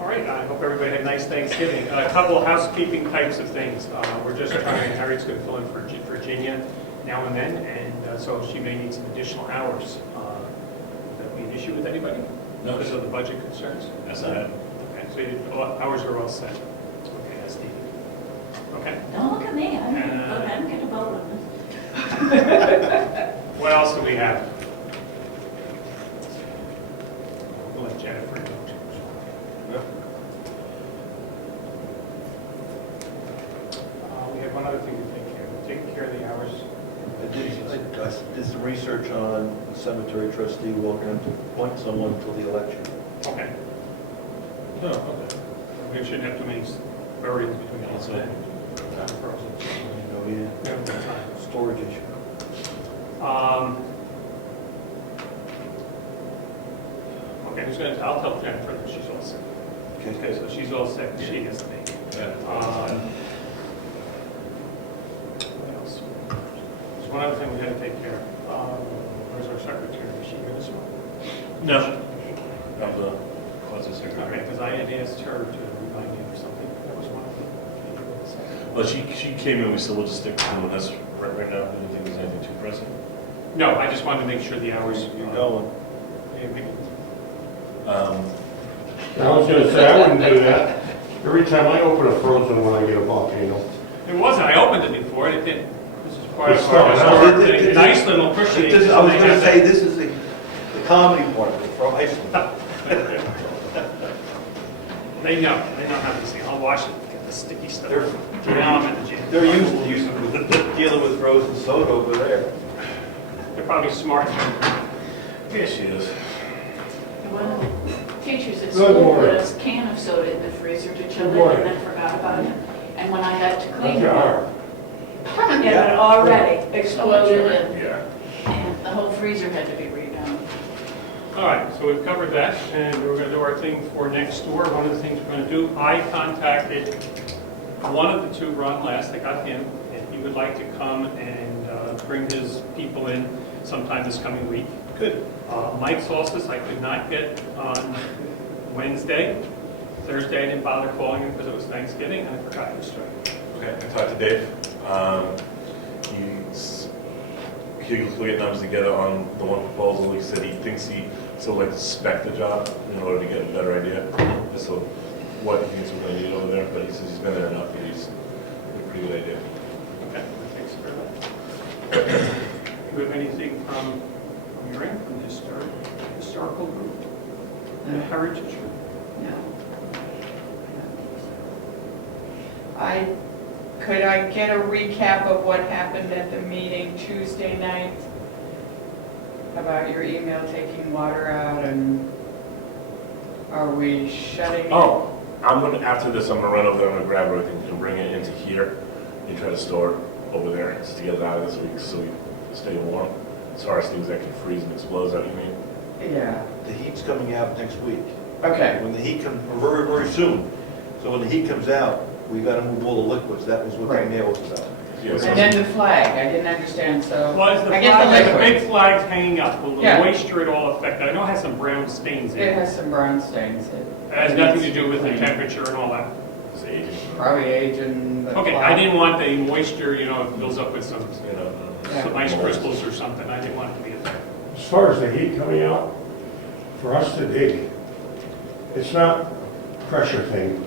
All right, I hope everybody had a nice Thanksgiving. A couple of housekeeping types of things. We're just trying, Harriet's going to fill in for Virginia now and then, and so she may need some additional hours. That be an issue with anybody? No. Because of the budget concerns? That's not it. Okay, so hours are all set. Okay, that's neat. Okay. Don't look at me, I'm going to vote on this. What else do we have? We'll let Jennifer go. We have one other thing to take care of. We're taking care of the hours. I did some research on the cemetery trustee. We're going to appoint someone for the election. Okay. No, okay. We shouldn't have too many burials between us. Okay. Oh, yeah. Storage issue. Okay, I'll tell Jennifer that she's all set. Okay, so she's all set, she has me. Yeah. What else? There's one other thing we got to take care of. Where's our secretary? Is she here this morning? No. Not the closet All secretary. right, because I had asked her to remind me or something. That was one of the. Well, she came in, we said we'll just stick to doing this right now. I didn't think there's anything too pressing. No, I just wanted to make sure the hours. You're going. I was gonna say, I wouldn't do that. Every time I open a frozen one, I get a volcano. It wasn't, I opened it before, and it didn't. This is part It's of our not. historic thing. In Iceland, will push it. I was going to say, this is the comedy part of it from Iceland. They know how to see. I'll wash it, get the sticky stuff. Now I'm in the gym. They're used to dealing with frozen soda over there. They're probably smart. Yeah, she is. One of the teachers at Good school morning. put a can of soda in the freezer to chill Good it morning. and then forgot about it. And when I got to That's clean your it, arm. it already exploded Yeah. and the whole freezer had to be redone. All right, so we've covered that, and we're going to do our thing for next door. One of the things we're going to do, I contacted one of the two, Ron Last, I got him, and he would like to come and bring his people in sometime this coming week. Good. Mike Solstice, I could not get on Wednesday. Thursday, I didn't bother calling him because it was Thanksgiving, and I forgot to strike. Okay, I talked to Dave. He'll get numbers together on the one proposal. He said he thinks he still like to spec the job in order to get a better idea as to what he thinks we're going to need over there. But he says he's been there enough. He's a pretty good idea. Okay, thanks for that. Do you have anything from your end, from the historical group? The heritage group? No. Could I get a recap of what happened at the meeting Tuesday night? About your email taking water out, and are we shutting? Oh, after this, I'm gonna run over there. I'm gonna grab everything and bring it into here and try to store it over there just to get it out of this week so we stay warm. As far as things that can freeze and explode, is that what you mean? Yeah, The heat's coming out next week. okay. When the heat comes, very, very soon. So when the heat comes out, we got to move all the liquids. That was what the Right. mail was about. Yeah, so And then the flag, I didn't understand, so. Well, is the I guess flag, the the liquid. big flag's hanging up, will the Yeah. moisture at all affect it? I know it has some brown stains in It it. has some brown stains. It has nothing to do with the temperature and all that. it's aging. Probably age and the Okay, I flag. didn't want the moisture, it builds up with some You know, Yeah. ice crystals or something. I didn't want it to be a thing. As far as the heat coming out, for us to dig, it's not a pressure thing.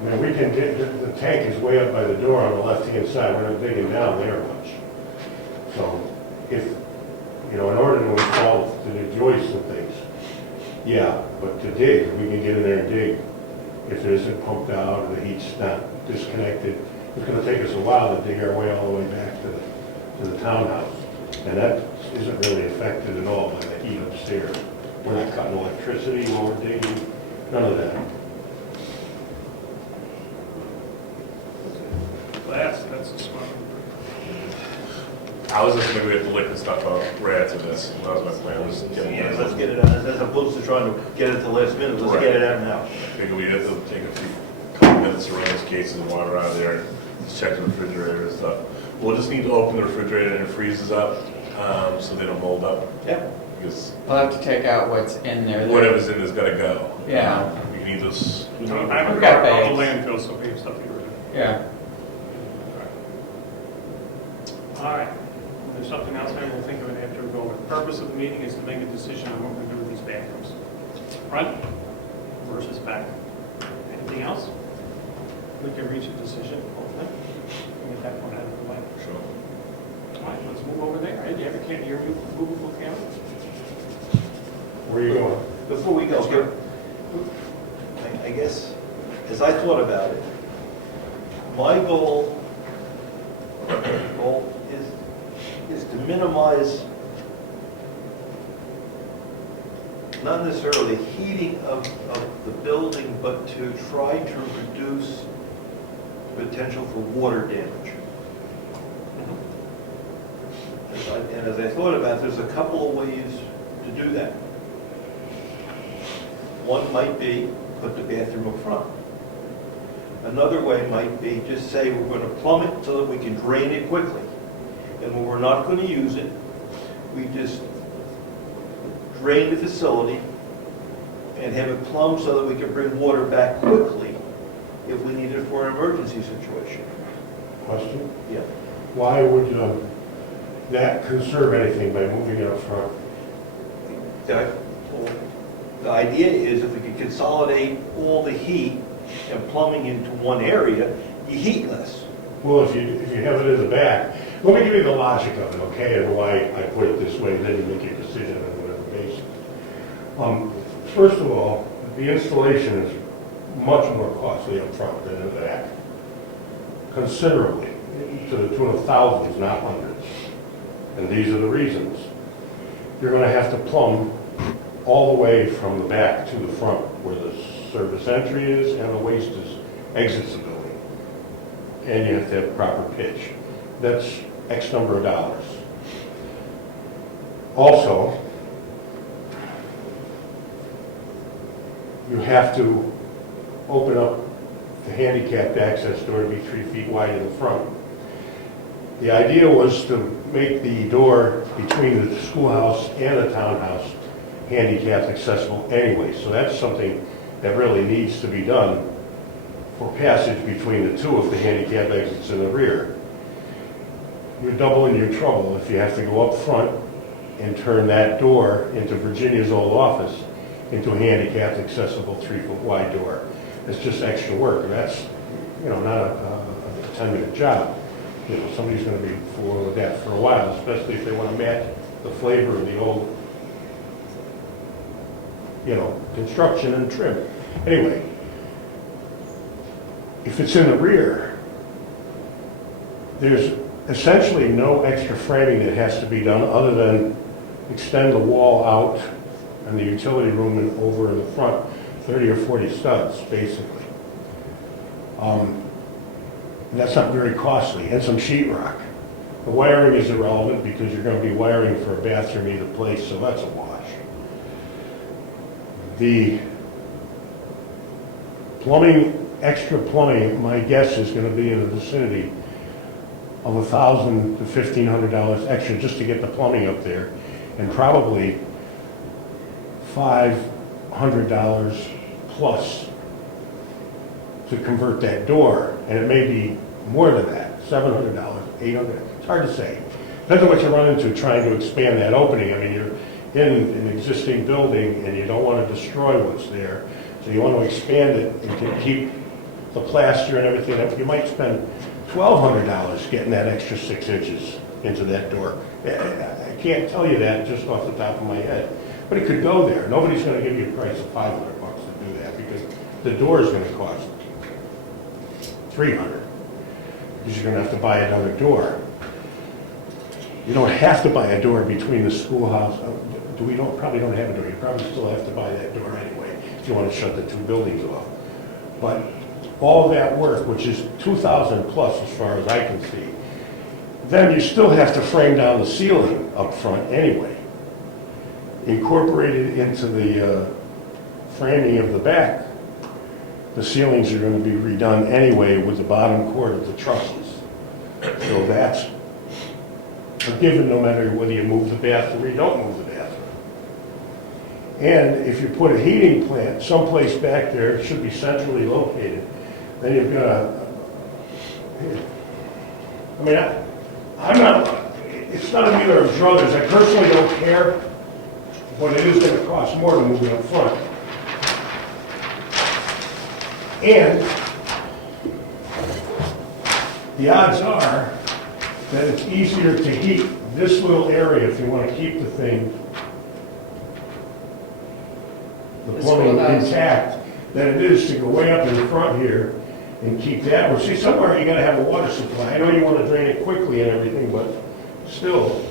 I mean, we can dig, the tank is way up by the door on the left-hand side, we're not digging down there much. So if, in order to install the joists and things, yeah, but to dig, we can get in there and dig. If it isn't pumped out or the heat's not disconnected, it's gonna take us a while to dig our way all the way back to the townhouse. And that isn't really affected at all by the heat upstairs. We're not cutting electricity while we're digging, none of that. That's a smart. I was just maybe we have to lick the stuff out right after this. That was my plan. Was getting Yeah, it. let's get it out, as opposed to trying to get it at the last minute, let's get it out now. I figure we have to take a couple minutes to run those cases of water out of there, just check the refrigerator and stuff. We'll just need to open the refrigerator and it freezes up, so they don't mold up. Yep. Because We'll have to take out what's in there. whatever's in there's gotta go. Yeah. We can need this. I have a We've got car on the bags. landfill, so we have stuff to get rid of. Yeah. All right. There's something else I will think of it after we go over. The purpose of the meeting is to make a decision on what we're going to do with these bathrooms. Front versus back. Anything else? We can reach a decision, hopefully. Get that one out of the way. Sure. All right, let's move over there. Ed, you have your movable camera? Where are you going? Before we go, here, I guess, as I thought about it, my goal is to minimize, not necessarily the heating of the building, but to try to reduce the potential for water damage. And as I thought about it, there's a couple of ways to do that. One might be put the bathroom up front. Another way might be just say we're going to plumb it so that we can drain it quickly. And when we're not going to use it, we just drain the facility and have it plumbed so that we can bring water back quickly if we need it for an emergency situation. Question? Yeah. Why would that conserve anything by moving it up front? The idea is if we could consolidate all the heat and plumbing into one area, you heat less. Well, if you have it in the back, let me give you the logic of it, okay, and why I put it this way, and then you make your decision on whatever basis. First of all, the installation is much more costly up front than in the back, considerably, to the tune of thousands, not hundreds. And these are the reasons. You're going to have to plumb all the way from the back to the front, where the service entry is and the waste exits the building. And you have to have proper pitch. That's X number of dollars. Also, you have to open up the handicapped access door to be 3 feet wide in the front. The idea was to make the door between the schoolhouse and the townhouse handicapped accessible anyway. So that's something that really needs to be done for passage between the two if the handicap exits in the rear. You're doubling your trouble if you have to go up front and turn that door into Virginia's old office into a handicapped accessible 3 foot wide door. It's just extra work, and that's, not a 10-minute job. Somebody's going to be fooling with that for a while, especially if they want to match the flavor of the old, construction and trim. Anyway, if it's in the rear, there's essentially no extra framing that has to be done other than extend the wall out and the utility room and over in the front, 30 or 40 studs, basically. And that's not very costly, and some sheetrock. The wiring is irrelevant because you're going to be wiring for a bathroom either place, so that's a wash. The plumbing, extra plumbing, my guess is going to be in the vicinity of $1,000 to $1,500 extra just to get the plumbing up there, and probably $500 plus to convert that door, and it may be more than that, $700, $800, it's hard to say. Depends on what you run into trying to expand that opening. I mean, you're in an existing building and you don't want to destroy what's there, so you want to expand it and can keep the plaster and everything up. You might spend $1,200 getting that extra 6 inches into that door. I can't tell you that just off the top of my head, but it could go there. Nobody's going to give you a price of $500 to do that because the door is going to cost $300 because you're going to have to buy another door. You don't have to buy a door between the schoolhouse. Probably don't have a door. You probably still have to buy that door anyway if you want to shut the two buildings off. But all that work, which is $2,000 plus as far as I can see, then you still have to frame down the ceiling up front anyway. Incorporated into the framing of the back, the ceilings are going to be redone anyway with the bottom cord of the trusses. So that's a given no matter whether you move the bathroom or you don't move the bathroom. And if you put a heating plant someplace back there, it should be centrally located, then you've got I mean, I'm not, it's not a matter of druthers. I personally don't care, but it is gonna cost more to move it up front. And the odds are that it's easier to heat this little area if you want to keep the thing, the The plumbing schoolhouse. intact, than it is to go way up in the front here and keep that. Well, see, somewhere you gotta have a water supply. I know you want to drain it quickly and everything, but still,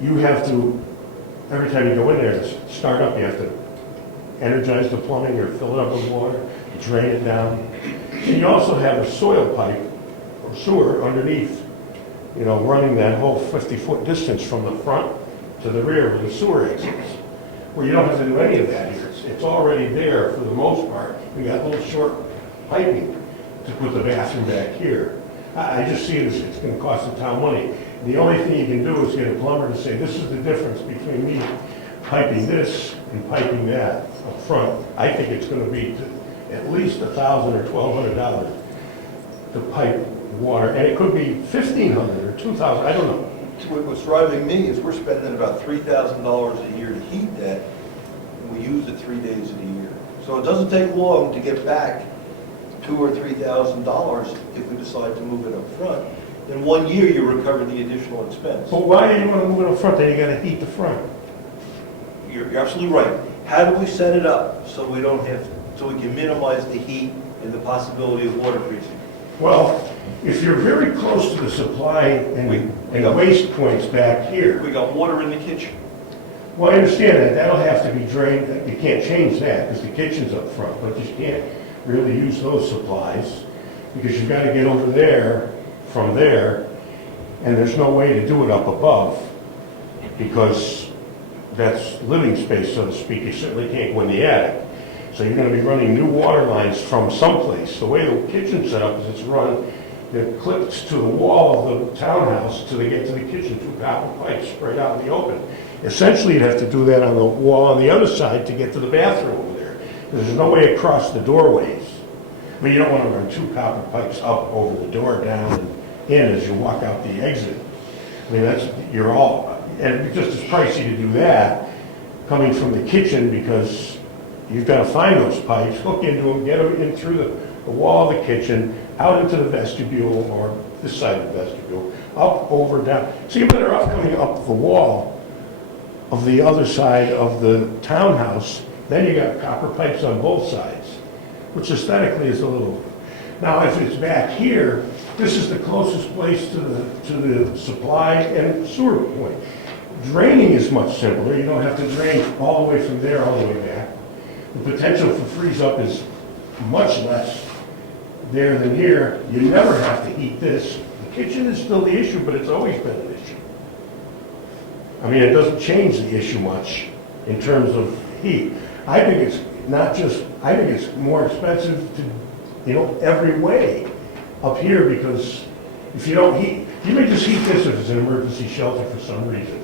you have to, every time you go in there to start up, you have to energize the plumbing or fill it up with water, drain it down. And you also have a soil pipe or sewer underneath, you know, running that whole 50-foot distance from the front to the rear where the sewer exits. Well, you don't have to do any of that here. It's already there for the most part. We got little short piping to put the bathroom back here. I just see it as it's gonna cost the town money. The only thing you can do is get a plumber to say, this is the difference between me piping this and piping that up front. I think it's gonna be at least $1,000 or $1,200 to pipe water, and it could be $1,500 or $2,000, I don't know. What's driving me is we're spending about $3,000 a year to heat that, and we use it 3 days of the year. So it doesn't take long to get back $2,000 or $3,000 if we decide to move it up front. In 1 year, you recover the additional expense. But why do you want to move it up front, then you gotta heat the front? You're absolutely right. How do we set it up so we don't have, so we can minimize the heat and the possibility of water freezing? Well, if you're very close to the supply and waste points back here, We got water in the kitchen. well, I understand that, that'll have to be drained, you can't change that, because the kitchen's up front, but you can't really use those supplies, because you've gotta get over there, from there, and there's no way to do it up above, because that's living space, so to speak, you certainly can't go in the attic. So you're gonna be running new water lines from someplace. The way the kitchen's set up is it's run, they're clipped to the wall of the townhouse till they get to the kitchen, 2 copper pipes spread out in the open. Essentially, you'd have to do that on the wall on the other side to get to the bathroom over there. There's no way across the doorways. I mean, you don't want to run 2 copper pipes up over the door, down and in as you walk out the exit. I mean, that's, you're all, and it's just as pricey to do that coming from the kitchen because you've got to find those pipes, hook into them, get them in through the wall of the kitchen, out into the vestibule or this side of the vestibule, up, over, down. So you're better off coming up the wall of the other side of the townhouse. Then you got copper pipes on both sides, which aesthetically is a little. Now, if it's back here, this is the closest place to the supply and sewer point. Draining is much simpler. You don't have to drain all the way from there all the way back. The potential for freeze up is much less there than here. You never have to heat this. The kitchen is still the issue, but it's always been an issue. I mean, it doesn't change the issue much in terms of heat. I think it's not just, I think it's more expensive to, you know, every way up here because if you don't heat, you may just heat this if it's an emergency shelter for some reason.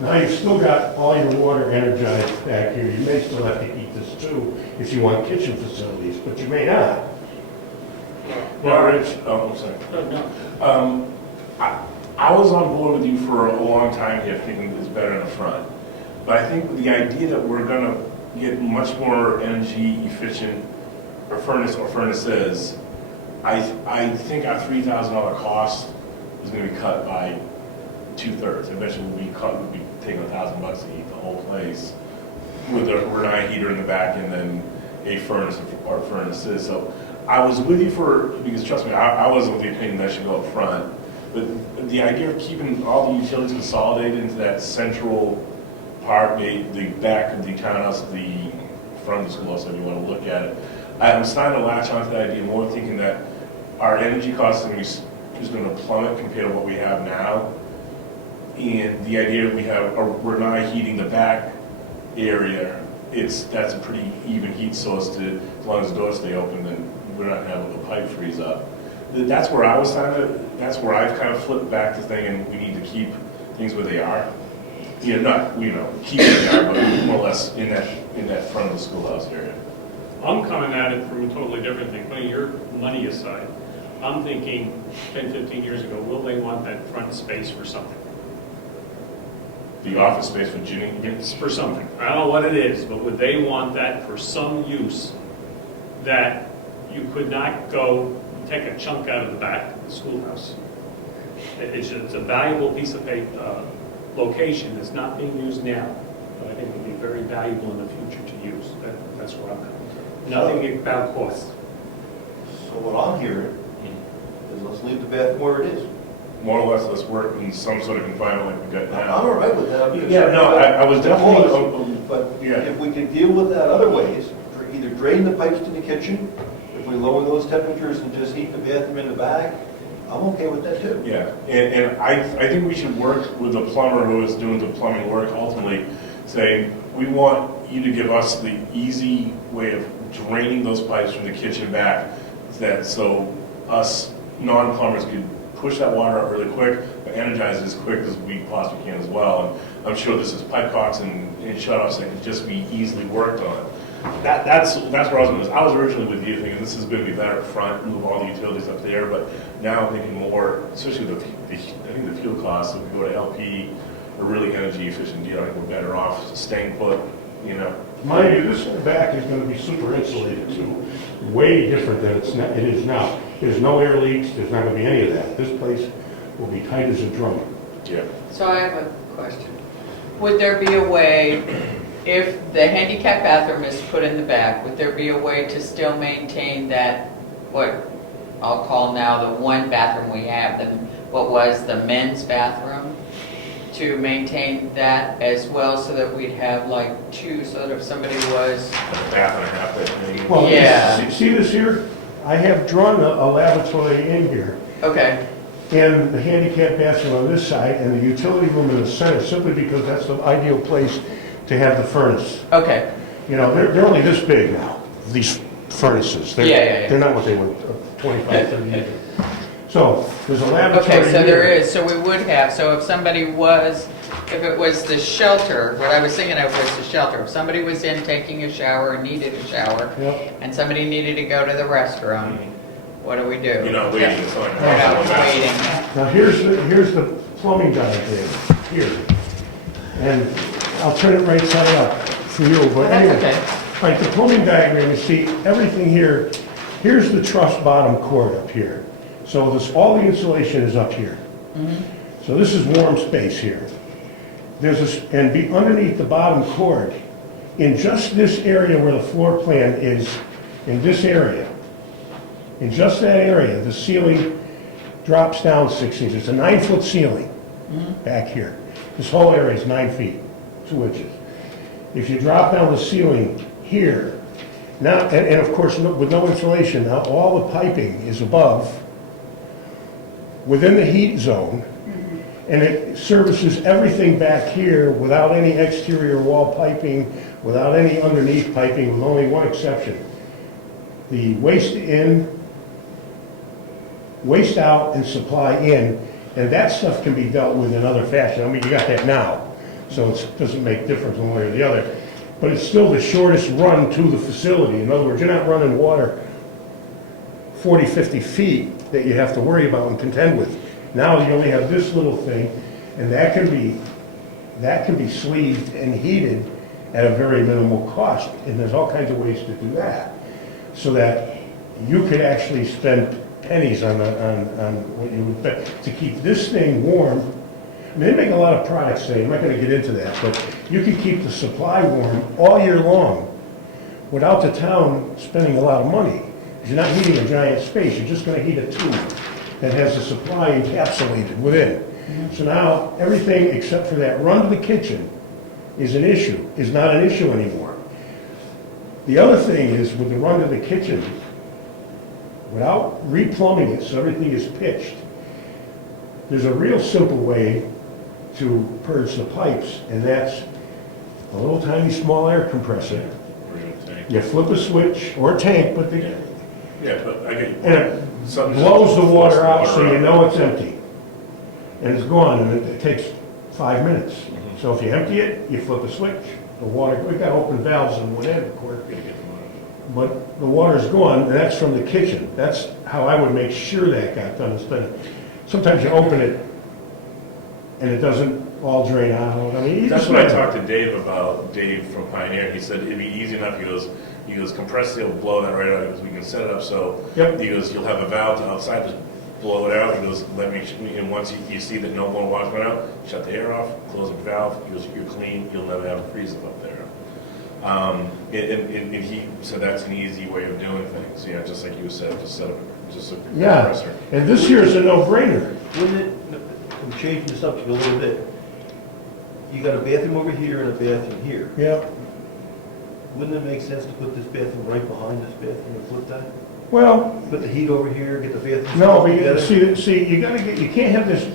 Now you've still got all your water energized back here. You may still have to heat this too if you want kitchen facilities, but you may not. Yeah, Rich, I'm sorry. I was on board with you for a long time here, thinking it's better in the front. But I think the idea that we're gonna get much more energy efficient or furnaces, I think our $3,000 cost is gonna be cut by 2/3. Eventually we'll be taking $1,000 to heat the whole place with a Renai heater in the back and then a furnace or furnaces. So I was with you because trust me, I wasn't of the opinion that should go up front. But the idea of keeping all the utilities consolidated into that central part, the back of the townhouse, the front of the schoolhouse, if you want to look at it, I'm starting to latch onto that idea more, thinking that our energy costs is going to plummet compared to what we have now. And the idea that we're not heating the back area, that's a pretty even heat source as long as the doors stay open, then we're not having the pipe freeze up. That's where I've kind of flipped back to thinking we need to keep things where they are. not, keeping the yard, but more or less in that front of the schoolhouse area. I'm coming at it from a totally different thing, putting your money aside. I'm thinking 10, 15 years ago, will they want that front space for something? The office space for Ginny? It's for something. I don't know what it is, but would they want that for some use that you could not go take a chunk out of the back of the schoolhouse? It's a valuable piece of location that's not being used now, but I think would be very valuable in the future to use. That's where I'm coming from. Nothing about cost. So what I'm hearing is let's leave the bathroom where it is. More or less, let's work in some sort of confinement like we got I'm now. all right with that. Yeah, no, I was definitely, But yeah. if we could deal with that other ways, either drain the pipes to the kitchen, if we lower those temperatures and just heat the bathroom in the back, I'm okay with that too. Yeah, and I think we should work with the plumber who is doing the plumbing work, ultimately saying, we want you to give us the easy way of draining those pipes from the kitchen back, so us non-plumbers could push that water out really quick, but energize it as quick as we possibly can as well. And I'm sure this is pipe cocks and shut-offs that can just be easily worked on. That's where I was going. I was originally with you thinking this is going to be better up front, move all the utilities up there, but now I'm thinking more, especially I think the fuel costs, if we go to LP, a really energy efficient deal, I think we're better off staying put, Mind you, this in the back is gonna be super insulated too, way different than it is now. There's no air leaks, there's not gonna be any of that. This place will be tight as a drum. Yeah. So I have a question. Would there be a way, if the handicap bathroom is put in the back, would there be a way to still maintain that, what I'll call now the one bathroom we have, what was the men's bathroom, to maintain that as well so that we'd have like two, so that if somebody was, Half and a half, I think. Well, Yeah. see this here? I have drawn a lavatory in here, okay, and the handicap bathroom on this side, and the utility room in the center, simply because that's the ideal place to have the furnace. okay, They're only this big now, these furnaces. Yeah. They're not what they were 25, 30 years ago. So, there's a lavatory okay, so there here. is, so we would have, so if somebody was, if it was the shelter, what I was thinking of was the shelter, if somebody was in taking a shower and needed a shower, Yep. and somebody needed to go to the restroom, what do we do? You're not waiting, it's like. We're not waiting. Now, here's the plumbing diagram, here. And I'll turn it right side up for you, but That's anyway. okay. All right, the plumbing diagram, you see, everything here, here's the truss bottom cord up here. So all the insulation is up here. So this is warm space here. Underneath the bottom cord, in just this area where the floor plan is, in this area, in just that area, the ceiling drops down 6 inches. It's a 9-foot ceiling back here. This whole area is 9 feet, 2 inches. If you drop down the ceiling here, now, and of course, with no insulation, now all the piping is above, within the heat zone, and it services everything back here without any exterior wall piping, without any underneath piping, with only one exception. The waste in, waste out, and supply in, and that stuff can be dealt with in other fashion. I mean, you got that now, so it doesn't make difference one way or the other. But it's still the shortest run to the facility. In other words, you're not running water 40, 50 feet that you have to worry about and contend with. Now you only have this little thing, and that can be sleeved and heated at a very minimal cost. And there's all kinds of ways to do that, so that you could actually spend pennies on what you would pay to keep this thing warm. I mean, they make a lot of products today, I'm not gonna get into that, but you can keep the supply warm all year long without the town spending a lot of money. You're not heating a giant space, you're just gonna heat a tube that has the supply encapsulated within. So now, everything except for that run to the kitchen is not an issue anymore. The other thing is, with the run to the kitchen, without replumbing it so everything is pitched, there's a real simple way to purge the pipes, and that's a little tiny small air compressor. You flip a switch, or a tank, but Yeah, but I get. and it blows the water out so you know it's empty. And it's gone, and it takes 5 minutes. So if you empty it, you flip a switch, the water, we've got open valves in one end, of course. But the water's gone, and that's from the kitchen. That's how I would make sure that got done instead of, sometimes you open it and it doesn't all drain out. I mean, you That's just what I never- talked to Dave about, Dave from Pioneer. He said it'd be easy enough. He goes, compress seal, blow that right out. He goes, we can set it up so, Yep. he goes, you'll have a valve to outside, just blow it out. He goes, and once you see that no more water's going out, shut the air off, close the valve. He goes, you're clean, you'll never have a freeze up there. And he said that's an easy way of doing things. Yeah, just like you said, just set up just a Yeah, compressor. and this here is a no-brainer. Wouldn't it, I'm changing the subject a little bit. You got a bathroom over here and a bathroom here. Yeah, Wouldn't it make sense to put this bathroom right behind this bathroom and flip that? well, Put the heat over here, get the bathroom. no, but together? see, you can't have this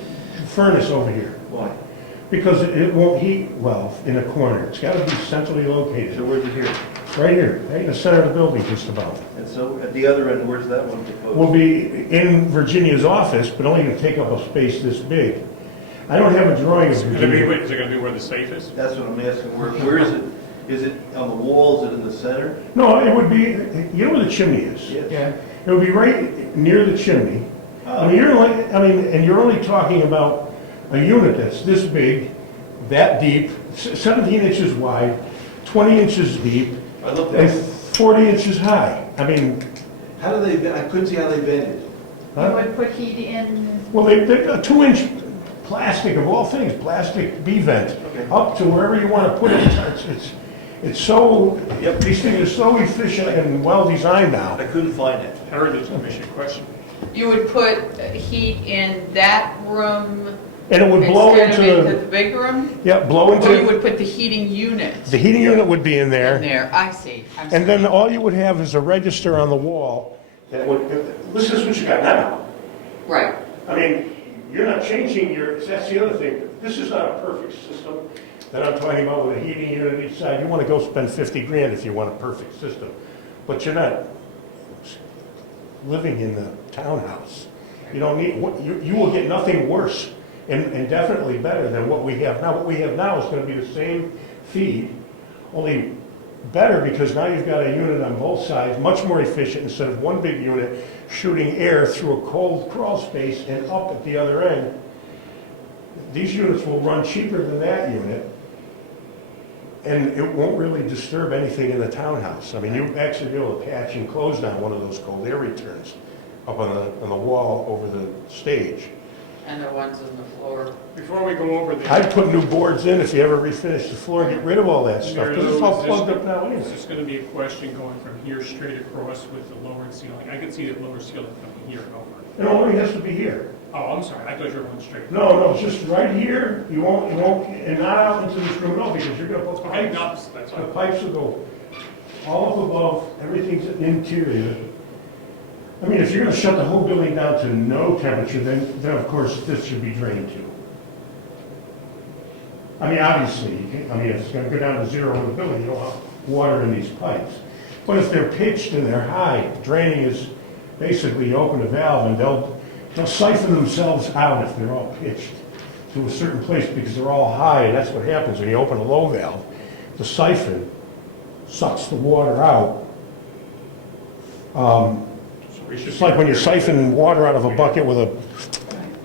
furnace over here. Why? Because it won't heat well in the corner. It's gotta be centrally So located, where's it here? right here, right in the center of the building just about. And so at the other end, where's that one proposed? Will be in Virginia's office, but only gonna take up a space this big. I don't have a drawing of Is it Virginia. gonna be where the safe is? That's what I'm asking. Where is it? Is it on the wall? Is it in the center? No, it would be, you know where the chimney is? Yes. Yeah. It would be right near the chimney. I mean, and you're only talking about a unit that's this big, that deep, 17 inches wide, 20 inches deep, I looked and at it. 40 inches high. I mean, How do they, I couldn't see how they vented. huh? You would put heat in, Well, they've got 2-inch plastic of all things, plastic B-vent, Okay. up to wherever you want to put it. It's so, Yep. these things are so efficient and well-designed now. I couldn't find it. Harry, there's a mission question. you would put heat in that room And it would blow instead of into into, the big room? blow Or you into, would put the heating unit the heating unit would be in in there. there? I see. I'm And then sorry. all you would have is a register on the wall that would, this is what you got now. Right. I mean, you're not changing that's the other thing. This is not a perfect system that I'm talking about with a heating unit each side. You want to go spend 50 grand if you want a perfect system. But you're not living in the townhouse. You don't need, you will get nothing worse and definitely better than what we have now. What we have now is going to be the same feed, only better because now you've got a unit on both sides, much more efficient instead of one big unit shooting air through a cold crawl space and up at the other end. These units will run cheaper than that unit, and it won't really disturb anything in the townhouse. I mean, you'll actually be able to patch and close down one of those cold air returns up on the wall over the stage. And the ones on the floor. Before we go over the. I'd put new boards in if you ever refinish the floor, get rid of all that stuff, Mary because it's Lou, all is plugged up now Is anyway. this going to be a question going from here straight across with the lowered ceiling? I can see the lower ceiling coming here and over. It only has to be here. Oh, I'm sorry, I thought you were going straight. No, just right here, you won't, and not out into this room, no, because you're gonna put Okay, pipes. no, that's The fine. pipes will go all up above, everything's interior. I mean, if you're gonna shut the whole building down to no temperature, then of course this should be drained too. I mean, obviously, you can't, if it's gonna go down to zero in the building, you don't want water in these pipes. But if they're pitched and they're high, draining is basically you open the valve and they'll siphon themselves out if they're all pitched to a certain place because they're all high, and that's what happens when you open a low valve. The siphon sucks the water out. So we should It's be like when you prepared. siphon water out of a bucket with a,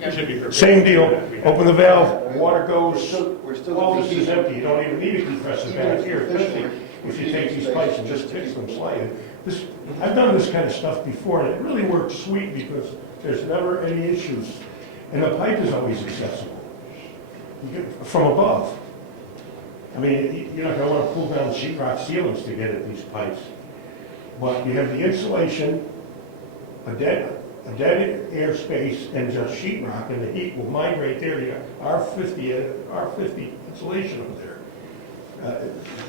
We should be prepared. same deal, open the valve, water goes, We're still all at this the is empty, you don't even need a compressor back here, especially if you take these pipes and just fix them slightly. I've done this kind of stuff before, and it really works sweet because there's never any issues. And the pipe is always accessible. You get from above. I mean, you're not gonna wanna pull down sheetrock ceilings to get at these pipes. But you have the insulation, a dead air space, and just sheetrock, and the heat will migrate there. You got R50 insulation over there.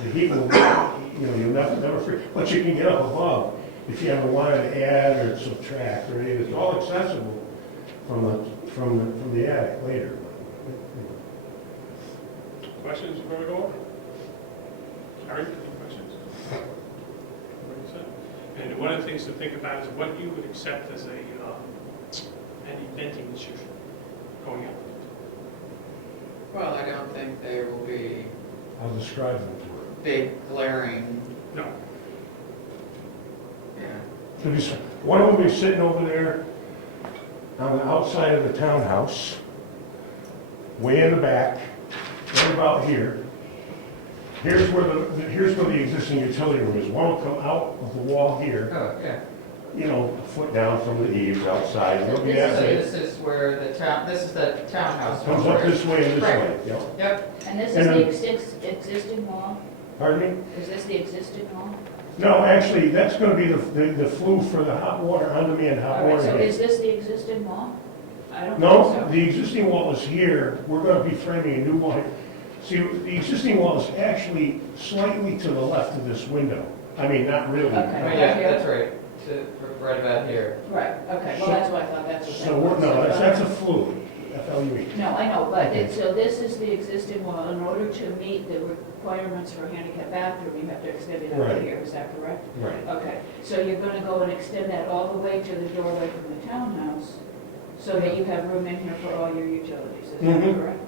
The heat will, you'll never free, but you can get up above if you ever wanted to add or subtract or anything. It's all accessible from the attic later. Questions before we go over? Harry, any questions? What do you say? And one of the things to think about is what you would accept as any venting issue going out. Well, I don't think they will be I'll describe them to her. big glaring, No. yeah. There'll be one of them will be sitting over there on the outside of the townhouse, way in the back, right about here. Here's where the existing utility room is. One will come out of the wall here, Oh, yeah. you know, a foot down from the eaves outside. There'll be So that way. this is where the this is the townhouse. Comes up this way and this Right. way, yep. Yep. And this And is the existing wall? Pardon me? Is this the existing wall? No, actually, that's gonna be the flue for the hot water, on-demand hot All right, water. so heater. is this the existing wall? I don't No, think so. the existing wall is here. We're gonna be framing a new wall. See, the existing wall is actually slightly to the left of this window. I mean, not really. Okay. Oh, yeah, that's right. Right about here. Right, okay, well, that's why I thought that's what that So, was. no, that's a flue, F-L-U-E. No, I know, but Okay. so this is the existing wall. In order to meet the requirements for handicap bathroom, you have to extend it out Right. to here, is that correct? Right. Okay, so you're gonna go and extend that all the way to the doorway from the townhouse, so that you have room in here for all your utilities, is that Mhm. correct?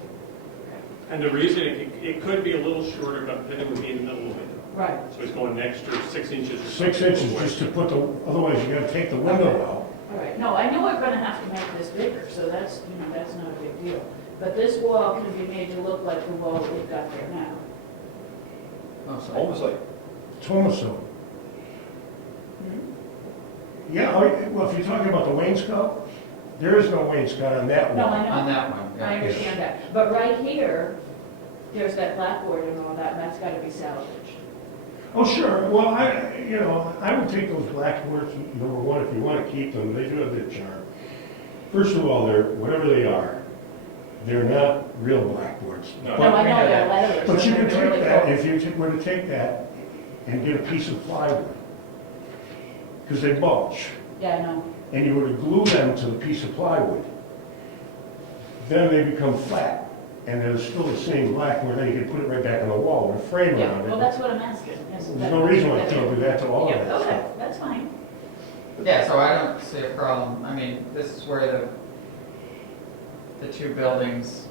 And the reason, it could be a little shorter, but then it would be in the middle of the window. Right, So it's going an extra 6 inches. or 6 something inches away. just to put the, otherwise you gotta take the window out. all right. No, I know we're gonna have to make this bigger, so that's, that's not a big deal. But this wall can be made to look like the wall that we've got there now. Oh, sorry. Almost like, It's almost so. Yeah, well, if you're talking about the wainscot, there is no wainscot on that No, wall. I know. On that one, I yeah. understand that. But right here, there's that blackboard and all that, and that's gotta be salvaged. Oh, sure, well, I would take those blackboards, number one, if you wanna keep them, they do have their charm. First of all, they're, whatever they are, they're not real blackboards. No. No, I we know know they're that. letters. But you can they're take really that, cool. if you were to take that and get a piece of plywood, because they bulge, Yeah, I know. and you were to glue them to the piece of plywood, then they become flat, and they're still the same blackboard, then you can put it right back on the wall with a frame Yeah, around well, it. that's what I'm asking. Yes, There's no reason why I can't do that to all of Yeah, that okay, stuff. that's fine. Yeah, so I don't see a problem. I mean, this is where the two buildings,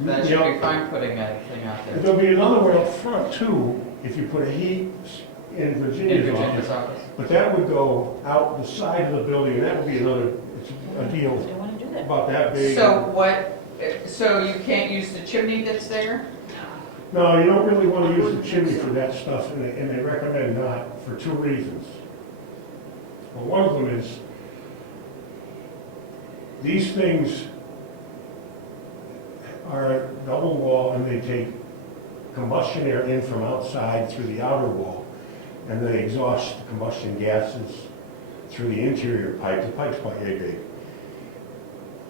that should be Yeah. fine putting anything out there. There'll be another one up front too, if you put a heat in In Virginia's Virginia's office. office. But that would go out the side of the building, and that would be another, it's a deal They wanna do that. about that big. So you can't use the chimney that's there? No, you don't really want to use the chimney for that stuff, and they recommend not, for two reasons. Well, one of them is, these things are a double wall, and they take combustion air in from outside through the outer wall, and they exhaust the combustion gases through the interior pipe. The pipe's quite big.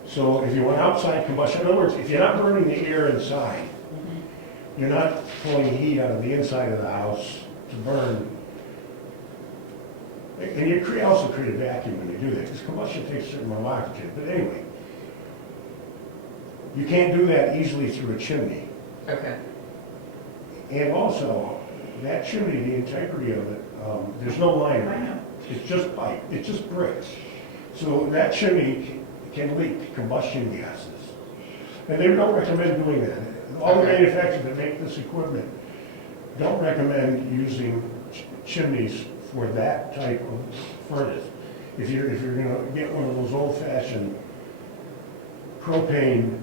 So if you want outside combustion, in other words, if you're not burning the air inside, you're not pulling heat out of the inside of the house to burn. And you also create a vacuum when you do that, because combustion takes a certain amount of oxygen. But anyway, you can't do that easily through a chimney. Okay. And also, that chimney, the integrity of it, there's no line around it. It's just pipe, it's just bricks. So that chimney can leak combustion gases. And they don't recommend doing that. All the Okay. manufacturers that make this equipment don't recommend using chimneys for that type of furnace. If you're gonna get one of those old-fashioned propane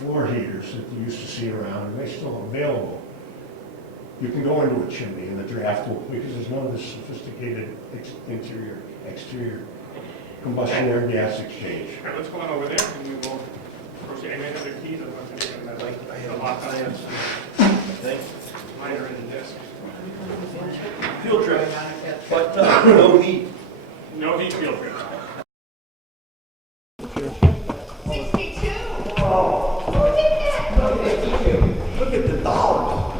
floor heaters that you used to see around, and they're still available, you can go into a chimney and the draft will, because there's none of this sophisticated interior, exterior combustion air gas exchange. All right, let's go on over there and we will proceed. Any other keys? I'm not going to get that. I have The lock on it. thank Mine are in the desk. field trip, but no heat. No heat field trip. Look at the dollars.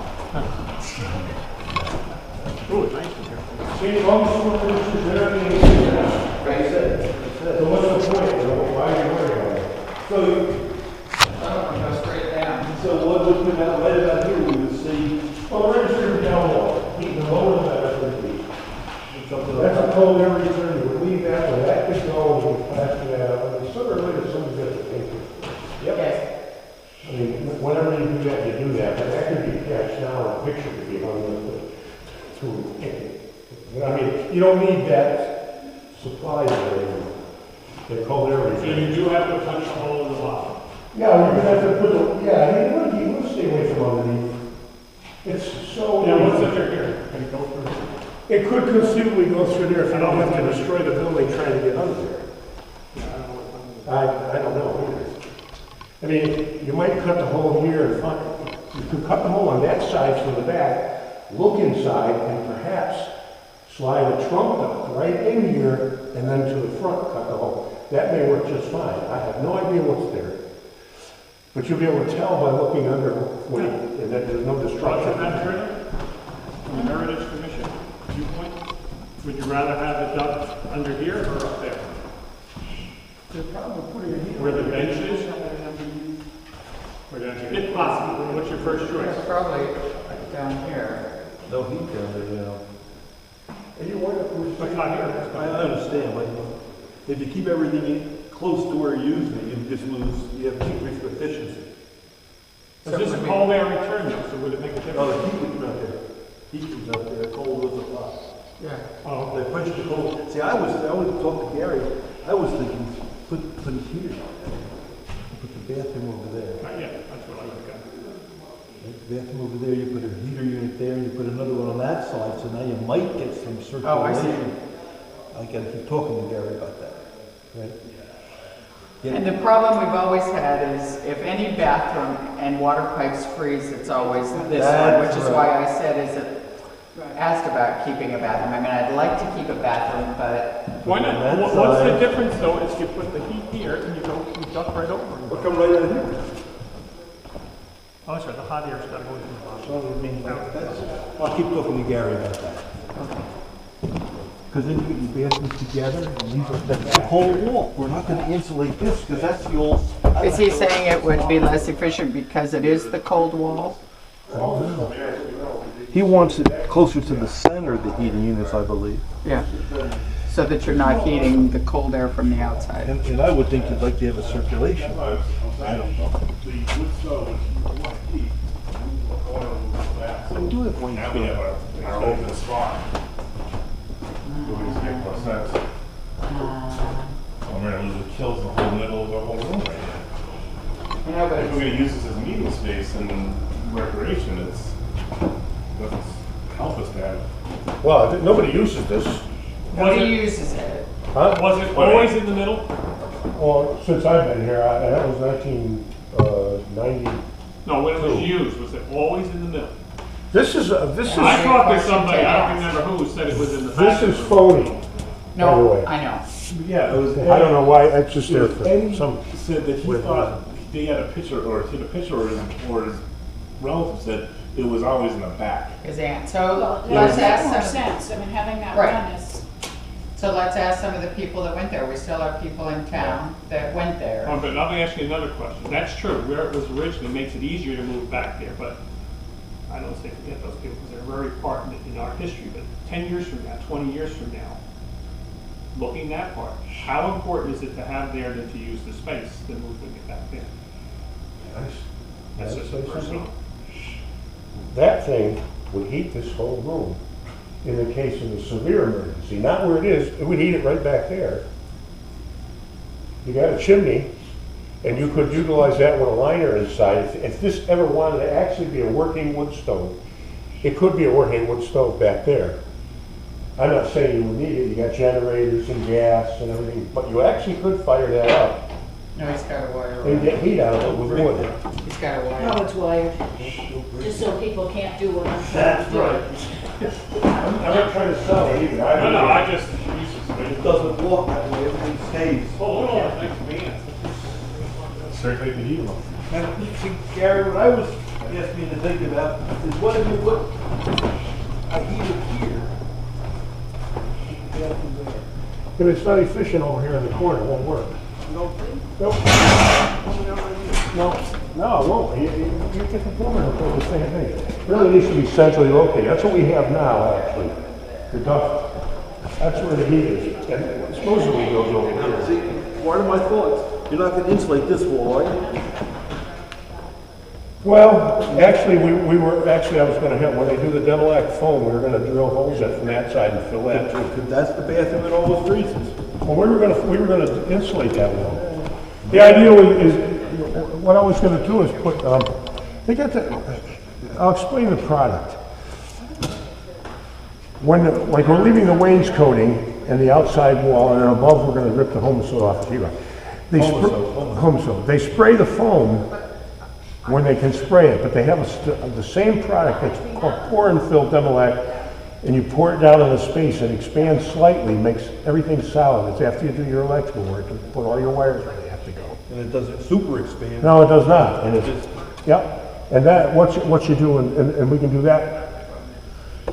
See, all the sort of issues and everything is in there. So what's the point, why are you worried about it? So, I don't want to go straight down. so what would come out right about here, we would see Well, the register down low, heat the lower the better for heat. something That's like a cold air return, you would leave that, where that could go, and we'll plaster that up, and sooner or later, somebody's got to think it. Yep. I mean, you don't need that supply area, the cold So area. you do have to punch a hole in the wall. Yeah, you're gonna have to put the, yeah, you want to stay away from underneath. It's so. Now, what's under here? Can you go through? It could conceivably go through there if you don't have to destroy the building trying to get under there. Yeah, I don't know what's under there. I don't know either. I mean, you might cut the hole here and find, you could cut the hole on that side from the back, look inside, and perhaps slide a trunk up right in here, and then to the front, cut the hole. That may work just fine. I have no idea what's there. But you'll be able to tell by looking under, and that there's no What's destruction. in that trailer? From the Heritage Commission viewpoint, would you rather have it dug under here or up there? They're probably putting it here. Where the bench is? Or down here? If possible, what's your first choice? It's probably down here. No heat down there, you know. And you wind up with. But not here. I understand, but if you keep everything close to where you're using it, you just lose, you have decreased efficiency. Is this a cold air return though, so would it make a Oh, difference? the heat comes out there. Heat comes out there, cold was a lot. Yeah. Oh, They push the cold. See, I was talking to Gary, I was thinking, put a heater on there. Put the bathroom over there. not yet, that's what I would have got. The bathroom over there, you put a heater unit there, and you put another one on that side, so now you might get some circulation. Oh, I see. I gotta keep talking to Gary about that. Right? And the problem we've always had is if any bathroom and water pipes freeze, it's always this one, which is why I said, asked about keeping a bathroom. I mean, I'd like to keep a bathroom, but Why not? That What's the side. difference though, is you put the heat here and you duck right over. We'll come right out of here. Oh, sorry, the hot air's gotta go into the bottom. So, I mean, I'll keep talking to Gary about that. Because then you get your bathrooms together, and these are, that's the whole wall. We're not gonna insulate this, because that's the old. is he saying it would be less efficient because it is the cold wall? He wants it closer to the center of the heating units, I believe. Yeah. So that you're not heating the cold air from the outside. And I would think you'd like to have a circulation. I don't know. We do have one. Now we have our open spot. It would make more sense. I'm gonna lose the kills the whole middle of the whole room right now. Yeah, but If we're gonna use this as a meeting space and recreation, it doesn't help us to have. Well, nobody uses this. nobody uses it. Huh? Was it always in the middle? Well, since I've been here, that was 1990. No, when it was used, was it always in the middle? This is I talked to somebody, I don't remember who, said it was in the back. This is phony, by the No, way. I know. Yeah, it was. I don't know why, it's just there for Eddie some, said that he with, thought they had a picture, or he had a picture, or his relatives said it was always in the back. His aunt. So Well, let's that makes more ask some, sense, I mean, having that Right. run is, so let's ask some of the people that went there. We still have people in town that went there. Oh, but let me ask you another question. That's true, where it was originally makes it easier to move back there, but I don't say forget those people because they're very important in our history, but 10 years from now, 20 years from now, looking that part, how important is it to have there than to use the space than moving it back there? That's just a personal. that thing would heat this whole room in the case of a severe emergency, not where it is, it would heat it right back there. You got a chimney, and you could utilize that with a liner inside. If this ever wanted to actually be a working wood stove, it could be a working wood stove back there. I'm not saying you would need it, you got generators and gas and everything, but you actually could fire that up No, he's got a wire. and get heat out of it with wood. He's got a no, wire. it's wired, just so people can't do what I'm trying That's to do. right. I'm not trying to sell it either. No, no, I just, It doesn't walk that way, everything stays. oh, hold on, thanks for being. Circulate the heat. And see, Gary, what I was asking you to think about is what if you put a heater here? Keep the bathroom there. But it's not efficient over here in the corner, it won't work. You don't think? Nope. Only over here. No, it won't. You get the plumber to do the same thing. It really needs to be centrally located. That's what we have now, actually. The duct. That's where the heat is. And supposedly it goes over here. See, part of my thoughts, you're not gonna insulate this wall, are you? Well, actually, we were, actually, I was gonna have, when they do the Demolac foam, we were gonna drill holes in from that side and fill that too. Because that's the bathroom in all those reasons. Well, we were gonna insulate that wall. The idea is, what I was gonna do is put, they got the, I'll explain the product. When, like, we're leaving the wainscoting and the outside wall, and then above, we're gonna rip the Homosil off the sheetrock. Homosil. They spray the foam when they can spray it, but they have the same product that's called pour and fill Demolac, and you pour it down in a space and expands slightly, makes everything solid. It's after you do your electrical work, you put all your wires where they have to go. And it doesn't super expand. No, it does not. And it's, yep. And that, what you do, and we can do that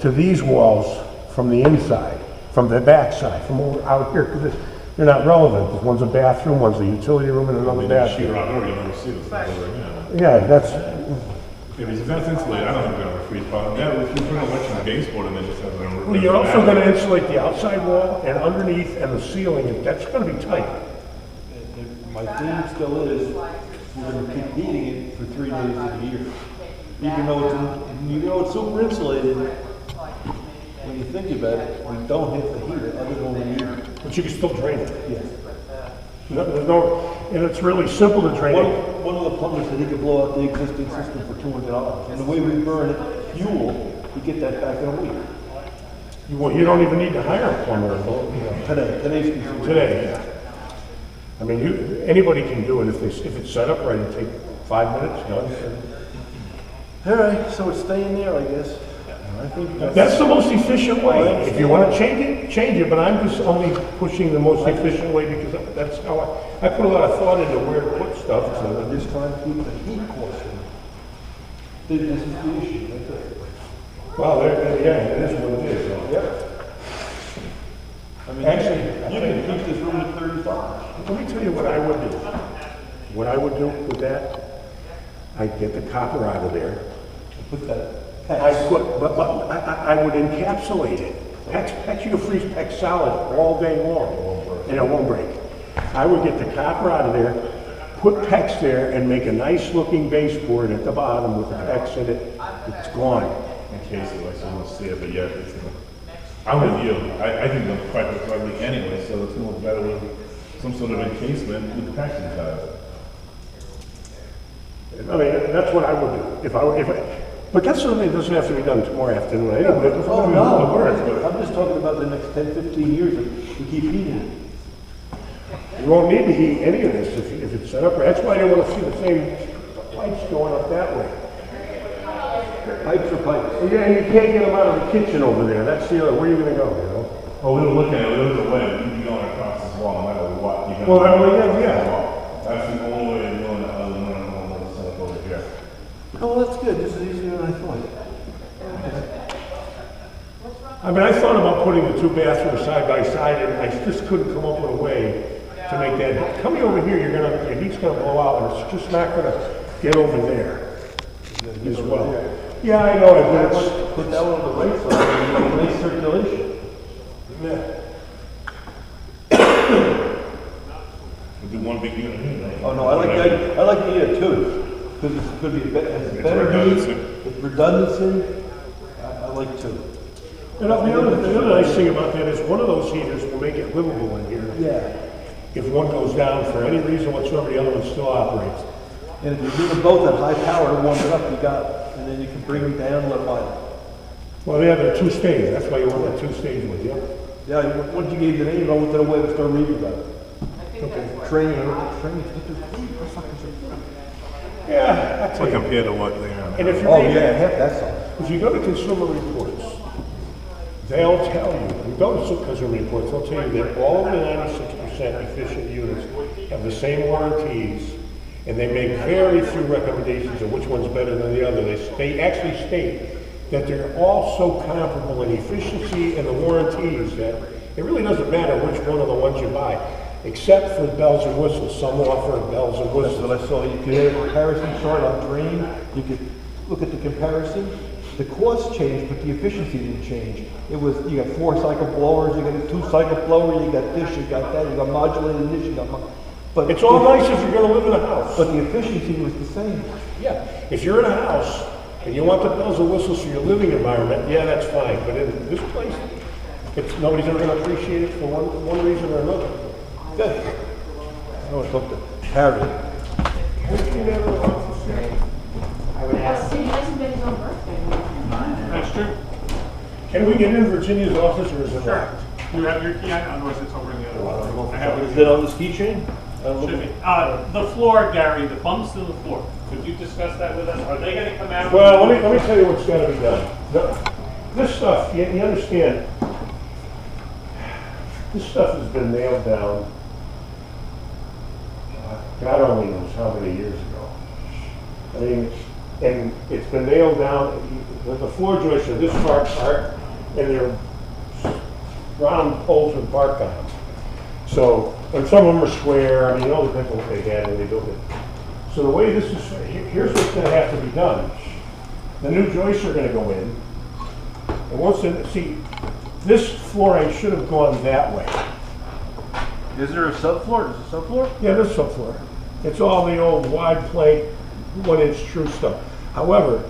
to these walls from the inside, from the back side, from out here, because they're not relevant. One's a bathroom, one's a utility room, and another bathroom. Sheetrock, or you'll never see this over again. Yeah, that's, If that's insulated, I don't think we're gonna freeze problem. Yeah, if you put an electric baseboard and then just have them. well, you're also gonna insulate the outside wall and underneath and the ceiling, and that's gonna be tight. And my thing still is, we're gonna keep heating it for 3 days of the year. Even though it's super insulated, when you think about it, we don't have to heat it other than when we need it. But you can still drain it. Yeah. There's no, and it's really simple to drain it. One of the plumbers said he could blow out the existing system for $200. And the way we burn it, fuel, you get that back in a week. Well, you don't even need to hire a plumber, you know. Today, yeah. I mean, anybody can do it if it's set up right, it'll take 5 minutes, done. All right, so it's staying there, I guess. I think That's the most efficient way. If you want to change it, but I'm just only pushing the most efficient way because that's how I put a lot of thought into where to put stuff. I'm So just trying to keep the heat cost in. This is the issue, that's it. well, yeah, it is what it is. So. Yep. I mean, Actually, you can keep this room at 35. Let me tell you what I would do. What I would do with that, I'd get the copper out of there. Put that. I would encapsulate it. PEX, you can freeze PEX solid all day long, and it won't break. I would get the copper out of there, put PEX there, and make a nice looking baseboard at the bottom with the PEX in it. It's gone. In case it like someone see it, but yeah, it's I'm with you. I think the pipe is ugly anyway, so it's more better with some sort of encasement with the packaging tiles. I mean, that's what I would do. But that's something that doesn't have to be done tomorrow afternoon anyway. Oh, no, I'm just talking about the next 10, 15 years that we keep heating it. You won't need to heat any of this if it's set up. That's why I didn't want to see the same pipes going up that way. Pipes are pipes. Yeah, and you can't get them out of the kitchen over there. That's the other, where are you gonna go, you know? Well, we were looking at it, there was a way, you'd be going across this wall, no matter what. You're gonna Well, that be way, across yeah. the wall. That's the only way of doing it, other than running one little setup over here. Oh, well, that's good. This is easier than I thought. I mean, I thought about putting the two bathrooms side by side, and I just couldn't come up with a way to make that. Coming over here, your heat's gonna blow out, and it's just not gonna get over there as well. Yeah, I know it, but it's, Put that one on the right side and you make circulation. yeah. We'll do one big unit here. Right? Oh, no, I like the idea too. Because it could be it's better heat, it's redundancy. I like two. And the other nice thing about that is one of those heaters will make it livable in here. Yeah. If one goes down for any reason whatsoever, the other one still operates. And if you do them both at high power to warm it up, you got it. And then you can bring them down, let them idle. Well, yeah, they're two stage. That's why you want that two stage with you. Yeah, once you gave the name, I went to the web and started reading about it. Training. Yeah, that's But it. compared to what they are. And if you Oh, read, yeah, half that stuff. if you go to Consumer Reports, they'll tell you, you go to Consumer Reports, they'll tell you that all of the 96% efficient units have the same warranties, and they make very few recommendations of which one's better than the other. They actually state that they're all so comparable in efficiency and the warranties that it really doesn't matter which one of the ones you buy, except for bells and whistles. Some offer bells and That's whistles. what I saw. You could have a comparison chart on drain. You could look at the comparison. The cost changed, but the efficiency didn't change. It was, you got 4 cycle blowers, you got a 2 cycle blower, you got this, you got that, you got modulated this, you got But It's all nice if you're gonna live in a house. But the efficiency was the same. Yeah, if you're in a house and you want the bells and whistles for your living environment, yeah, that's fine. But in this place, nobody's ever gonna appreciate it for one reason or another. Good. I was hooked to Harry. I would ask. See, he hasn't been his own birthday. That's true. Can we get in Virginia's office or is it Sure. locked? You have your key on, otherwise it's over in the other one. I have Is it. it on this keychain? Should be. The floor, Gary, the bumps in the floor. Could you discuss that with us? Are they gonna come out? Well, let me tell you what's gotta be done. This stuff, you understand, this stuff has been nailed down, God only knows how many years ago. I mean, and it's been nailed down, the floor joists are this far apart, and they're round poles with bark on them. So, and some of them are square, I mean, it all depends on what they had when they built it. So the way this is, here's what's gonna have to be done. The new joists are gonna go in, and once they, see, this flooring should have gone that way. Is there a subfloor? Is it a subfloor? Yeah, there's subfloor. It's all the old wide plank, 1-inch true stuff. However,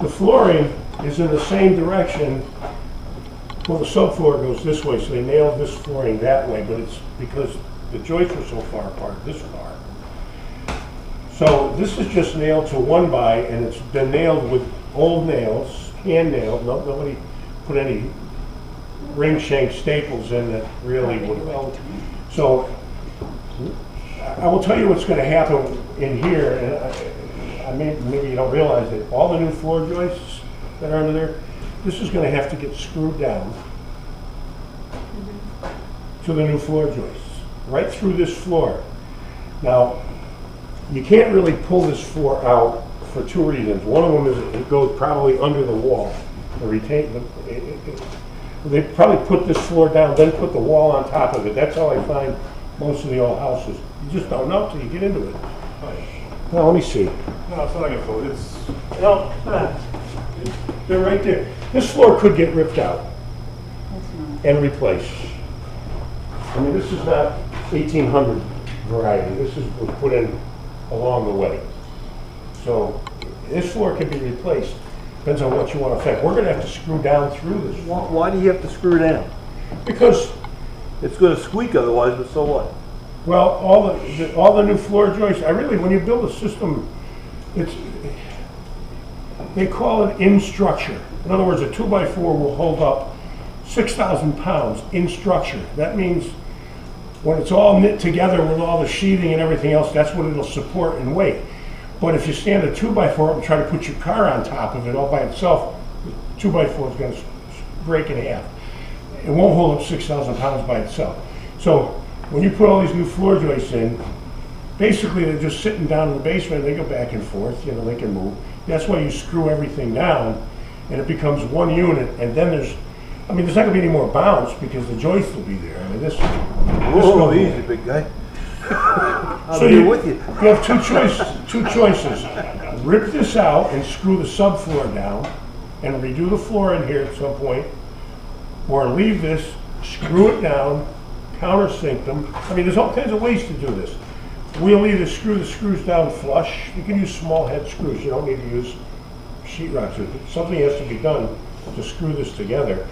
the flooring is in the same direction. Well, the subfloor goes this way, so they nailed this flooring that way, but it's because the joists were so far apart, this far. So this is just nailed to 1-by, and it's been nailed with old nails, hand nailed. Nobody put any ring shank staples in that really would have helped. So I will tell you what's going to happen in here, and I maybe you don't realize it. All the new floor joists that are under there, this is going to have to get screwed down to the new floor joists, right through this floor. Now, you can't really pull this floor out for 2 reasons. One of them is it goes probably under the wall. They probably put this floor down, then put the wall on top of it. That's how I find most of the old houses. You just don't know till you get into it. Now, let me see. No, it's not like a foot, it's, No, they're right there. This floor could get ripped out and replaced. I mean, this is not 1800 variety. This was put in along the way. So this floor can be replaced. Depends on what you want to affect. We're going to have to screw down through this. Why do you have to screw down? Because, It's going to squeak otherwise, but so what? well, all the new floor joists, when you build a system, they call it in structure. In other words, a 2x4 will hold up 6,000 pounds in structure. That means when it's all knit together with all the sheathing and everything else, that's what it'll support and weight. But if you stand a 2x4 up and try to put your car on top of it all by itself, the 2x4 is going to break in half. It won't hold up 6,000 pounds by itself. So when you put all these new floor joists in, basically they're just sitting down in the basement, they go back and forth, they can move. That's why you screw everything down and it becomes one unit, and then there's not gonna be any more bounce because the joist will be there. I mean, this Whoa, easy, big guy. so I'm with you. You have two choices. Rip this out and screw the subfloor down and redo the floor in here at some point, or leave this, screw it down, countersink them. I mean, there's all kinds of ways to do this. We'll either screw the screws down flush. You can use small head screws. You don't need to use sheetrocks. Something has to be done to screw this together.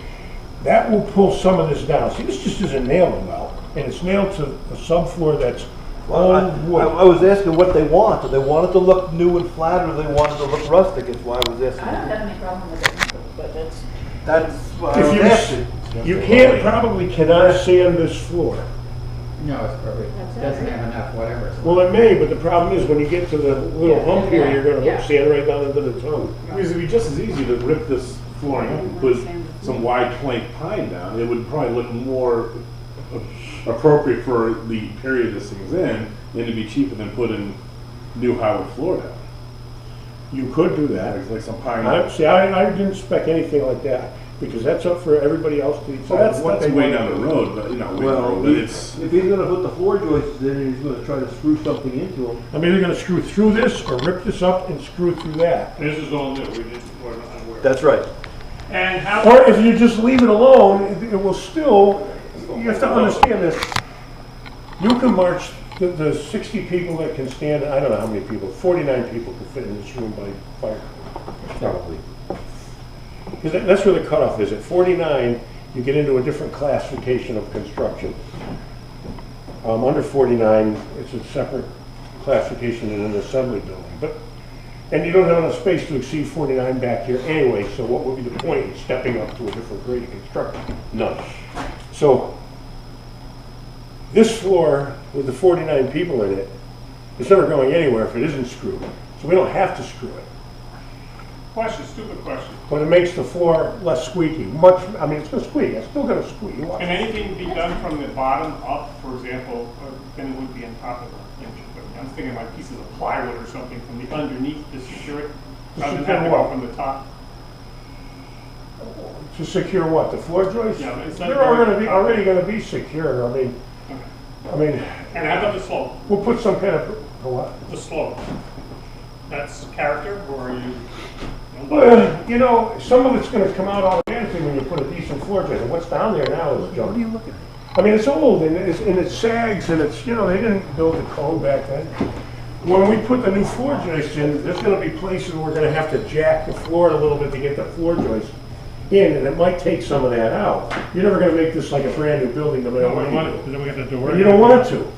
That will pull some of this down. See, this just isn't nailed well, and it's nailed to a subfloor that's old wood. I was asking what they want. Do they want it to look new and flat, or do they want it to look rustic? That's why I was asking. I don't have any problem with it, but That's what I was If asking. you cannot sand this floor. No, it's perfect. It doesn't have enough, whatever. It's Well, it may, but the problem is when you get to the little hump here, you're gonna Yeah. sand right down into the tongue. because it'd be just as easy to rip this flooring up and put some wide plank pine down. It would probably look more appropriate for the period this thing's in, and it'd be cheaper than putting new hardwood floor down. You could do that. Like some pine. I didn't spec anything like that, because that's up for everybody else to So decide that's what they way want. down the road, but way down the Well, road, but it's. if he's gonna put the floor joists in, and he's gonna try to screw something into them. I'm either gonna screw through this or rip this up and screw through that. This is all new, we're not aware. That's right. And how, Or if you just leave it alone, it will still, you have to understand this. You can march the 60 people that can stand, I don't know how many people, 49 people can fit in this room by fire, probably. Because that's where the cutoff is. At 49, you get into a different classification of construction. Under 49, it's a separate classification in an assembly building. And you don't have enough space to exceed 49 back here anyway, so what would be the point in stepping up to a different grade of construction? None. So this floor with the 49 people in it, it's never going anywhere if it isn't screwed. So we don't have to screw it. Question, stupid question. But it makes the floor less squeaky. I mean, it's going to squeak. It's still going to squeak. Can anything be done from the bottom up, for example, then it would be on top of it? I was thinking like pieces of plywood or something from the underneath to secure it, rather than have to go from the top. To secure what? The floor joists? Yeah, it's They're already going to be secure. I mean, And how about the slope? we'll put some kind of what? The slope. That's character, or are you? Well, you know, some of it's going to come out automatically when you put a decent floor joist. And what's down there now is junk. What are you looking at? I mean, it's old and it sags and it's, you know, they didn't build the cone back then. When we put the new floor joist in, there's going to be places where we're going to have to jack the floor a little bit to get the floor joist in, and it might take some of that out. You're never going to make this like a brand new building no matter what you do. Then we got the door. And you don't want it to.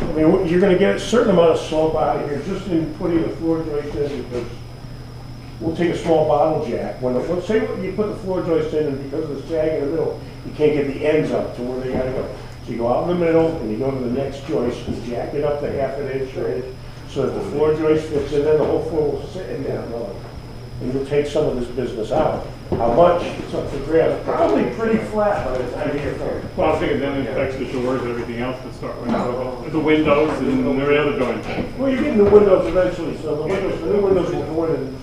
I mean, you're going to get a certain amount of slope out of here just in putting the floor joist in, because we'll take a small bottle jack. Let's say you put the floor joist in, and because of the sag in the middle, you can't get the ends up to where they gotta go. So you go out in the middle, and you go to the next joist, and jack it up to half an inch or an inch, so that the floor joist fits in, then the whole floor will sit in that level. And you'll take some of this business out. How much? It's up to grabs. Probably pretty flat by the time you get there. Well, I was thinking then it affects the doors and everything else that start with the windows and every other joint. Well, you're getting the windows eventually, so the new windows will go in and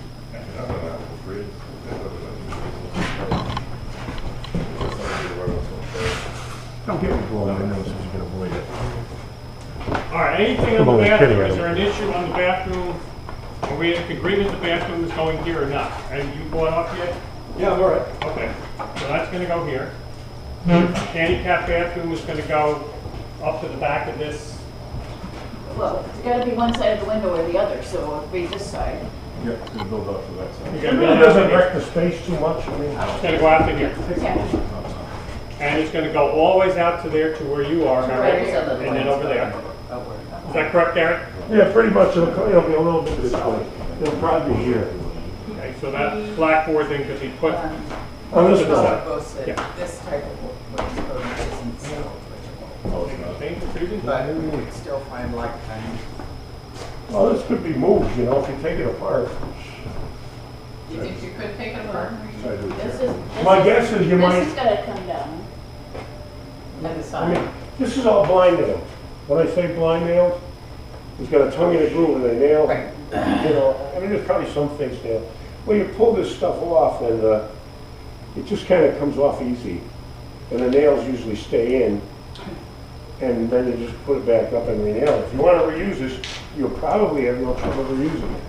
don't get me blown out of nose if you can avoid it. All right, anything on the bathroom? Is there an issue on the bathroom? Are we in agreement the bathroom is going here or not? Have you brought up yet? Yeah, I'm all right. Okay, so that's gonna go here. Handicap bathroom is gonna go up to the back of this. Well, it's gotta be one side of the window or the other, so it'll be this side. Yeah, it's gonna build up to that side. You It gotta really build out doesn't here. wreck the space too much, I mean. It's gonna go out to here. Yeah. And it's gonna go all the ways out to there to where you are, Right, Harry, so and then over there. Is that correct, Garrett? Yeah, pretty much, it'll be a little bit this way. It'll probably be here. Okay, so that blackboard thing could be put On this to the side. side. Both said Yeah. this type of wood isn't so Thank you, Susan. but we would still find lifetime. Well, this could be moved, you know, if you take it apart. Do you think you could take it apart? My guess is you might, This is gonna come down. And the I side? mean, this is all blind nailed. When I say blind nailed, it's got a tongue in a groove and a nail. Right. You know, I mean, there's probably some fixed nail. When you pull this stuff off, and it just kind of comes off easy. And the nails usually stay in. And then you just put it back up and re-nail it. If you want to reuse this, you'll probably have no trouble reusing it.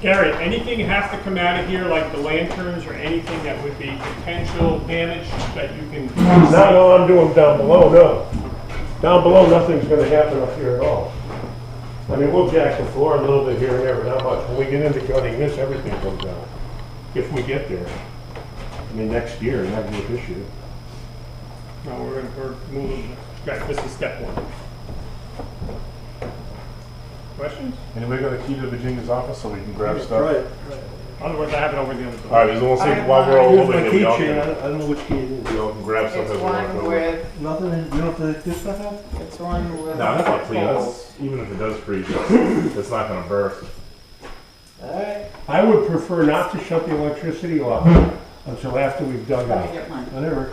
Gary, anything has to come out of here, like the lanterns or anything that would be potential damage that you can Not all I'm doing down below, no. Down below, nothing's going to happen up here at all. I mean, we'll jack the floor a little bit here and there, but not much. When we get into cutting this, everything comes out. If we get there. I mean, next year, not this year. No, we're moving. Okay, this is step one. Questions? Anybody got a key to Virginia's office so we can grab stuff? Right. In other words, I have it over the other door. All right, we'll see while we're all Here's moving. my we all keychain. can- I don't know which key it is. We all can grab stuff It's as we walk one over. with, Nothing, you don't have to get stuff out? it's one with. No, that's not clean. That's, even if it does freeze, it's not gonna burst. I would prefer not to shut the electricity off until after we've dug Let out. me get mine. Whatever.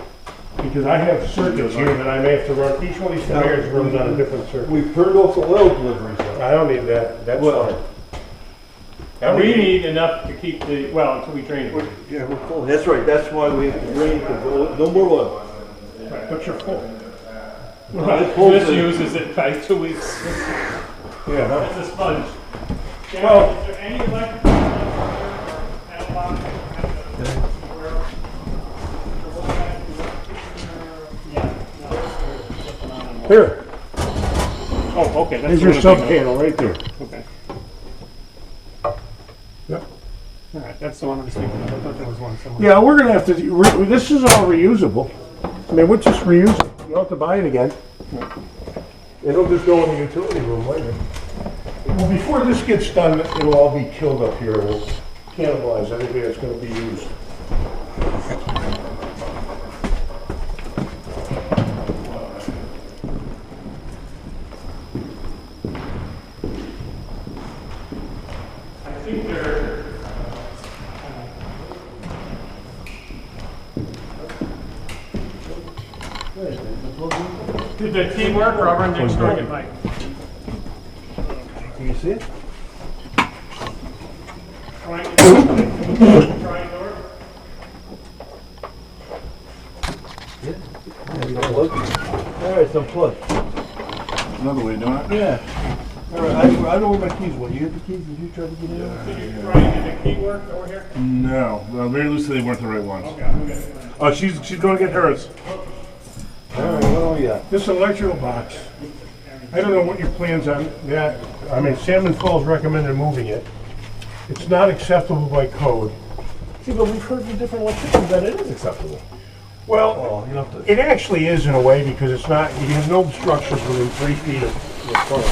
Because I have circuits here that I may have to run. Each one of these conveyors runs on a different circuit. We've turned off the oil deliveries. I don't need that. That's Well- fine. And we need enough to keep the, well, until we drain it. Yeah, we're full. That's right, that's why we have to drain, no more oil. Right, but you're full. It pulls This in. uses it by 2 weeks. Yeah, huh? It's a sponge. Well- Is there any electrical padlock? Here. Oh, okay, that's There's the your one sub I'm thinking panel right there. of. Okay. Yep. All right, that's the one I was thinking of. I thought there was one somewhere. Yeah, we're gonna have to, this is all reusable. I mean, we'll just reuse it. You don't have to buy it again. It'll just go in the utility room later. Well, before this gets done, it'll all be killed up here. We'll cannibalize anything that's gonna be used. I think they're. Did the teamwork, Robert, next door get Mike? Can you see it? Trying door? All right, it's unplugged. Another way of doing it? Yeah. All right, I know where my keys went. You had the keys? Did you try to get in? Did you try and get the key work over here? No, very loosely they weren't the right ones. Okay, I'm gonna get it. Oh, she's going to get hers. All right, what do we got? This electrical box, I don't know what your plans on that. I mean, Salmon Falls recommended moving it. It's not acceptable by code. See, but we've heard from different electricians that it is acceptable. Well, Oh, you have to. it actually is in a way because it's not, you have no structures within 3 feet of the front.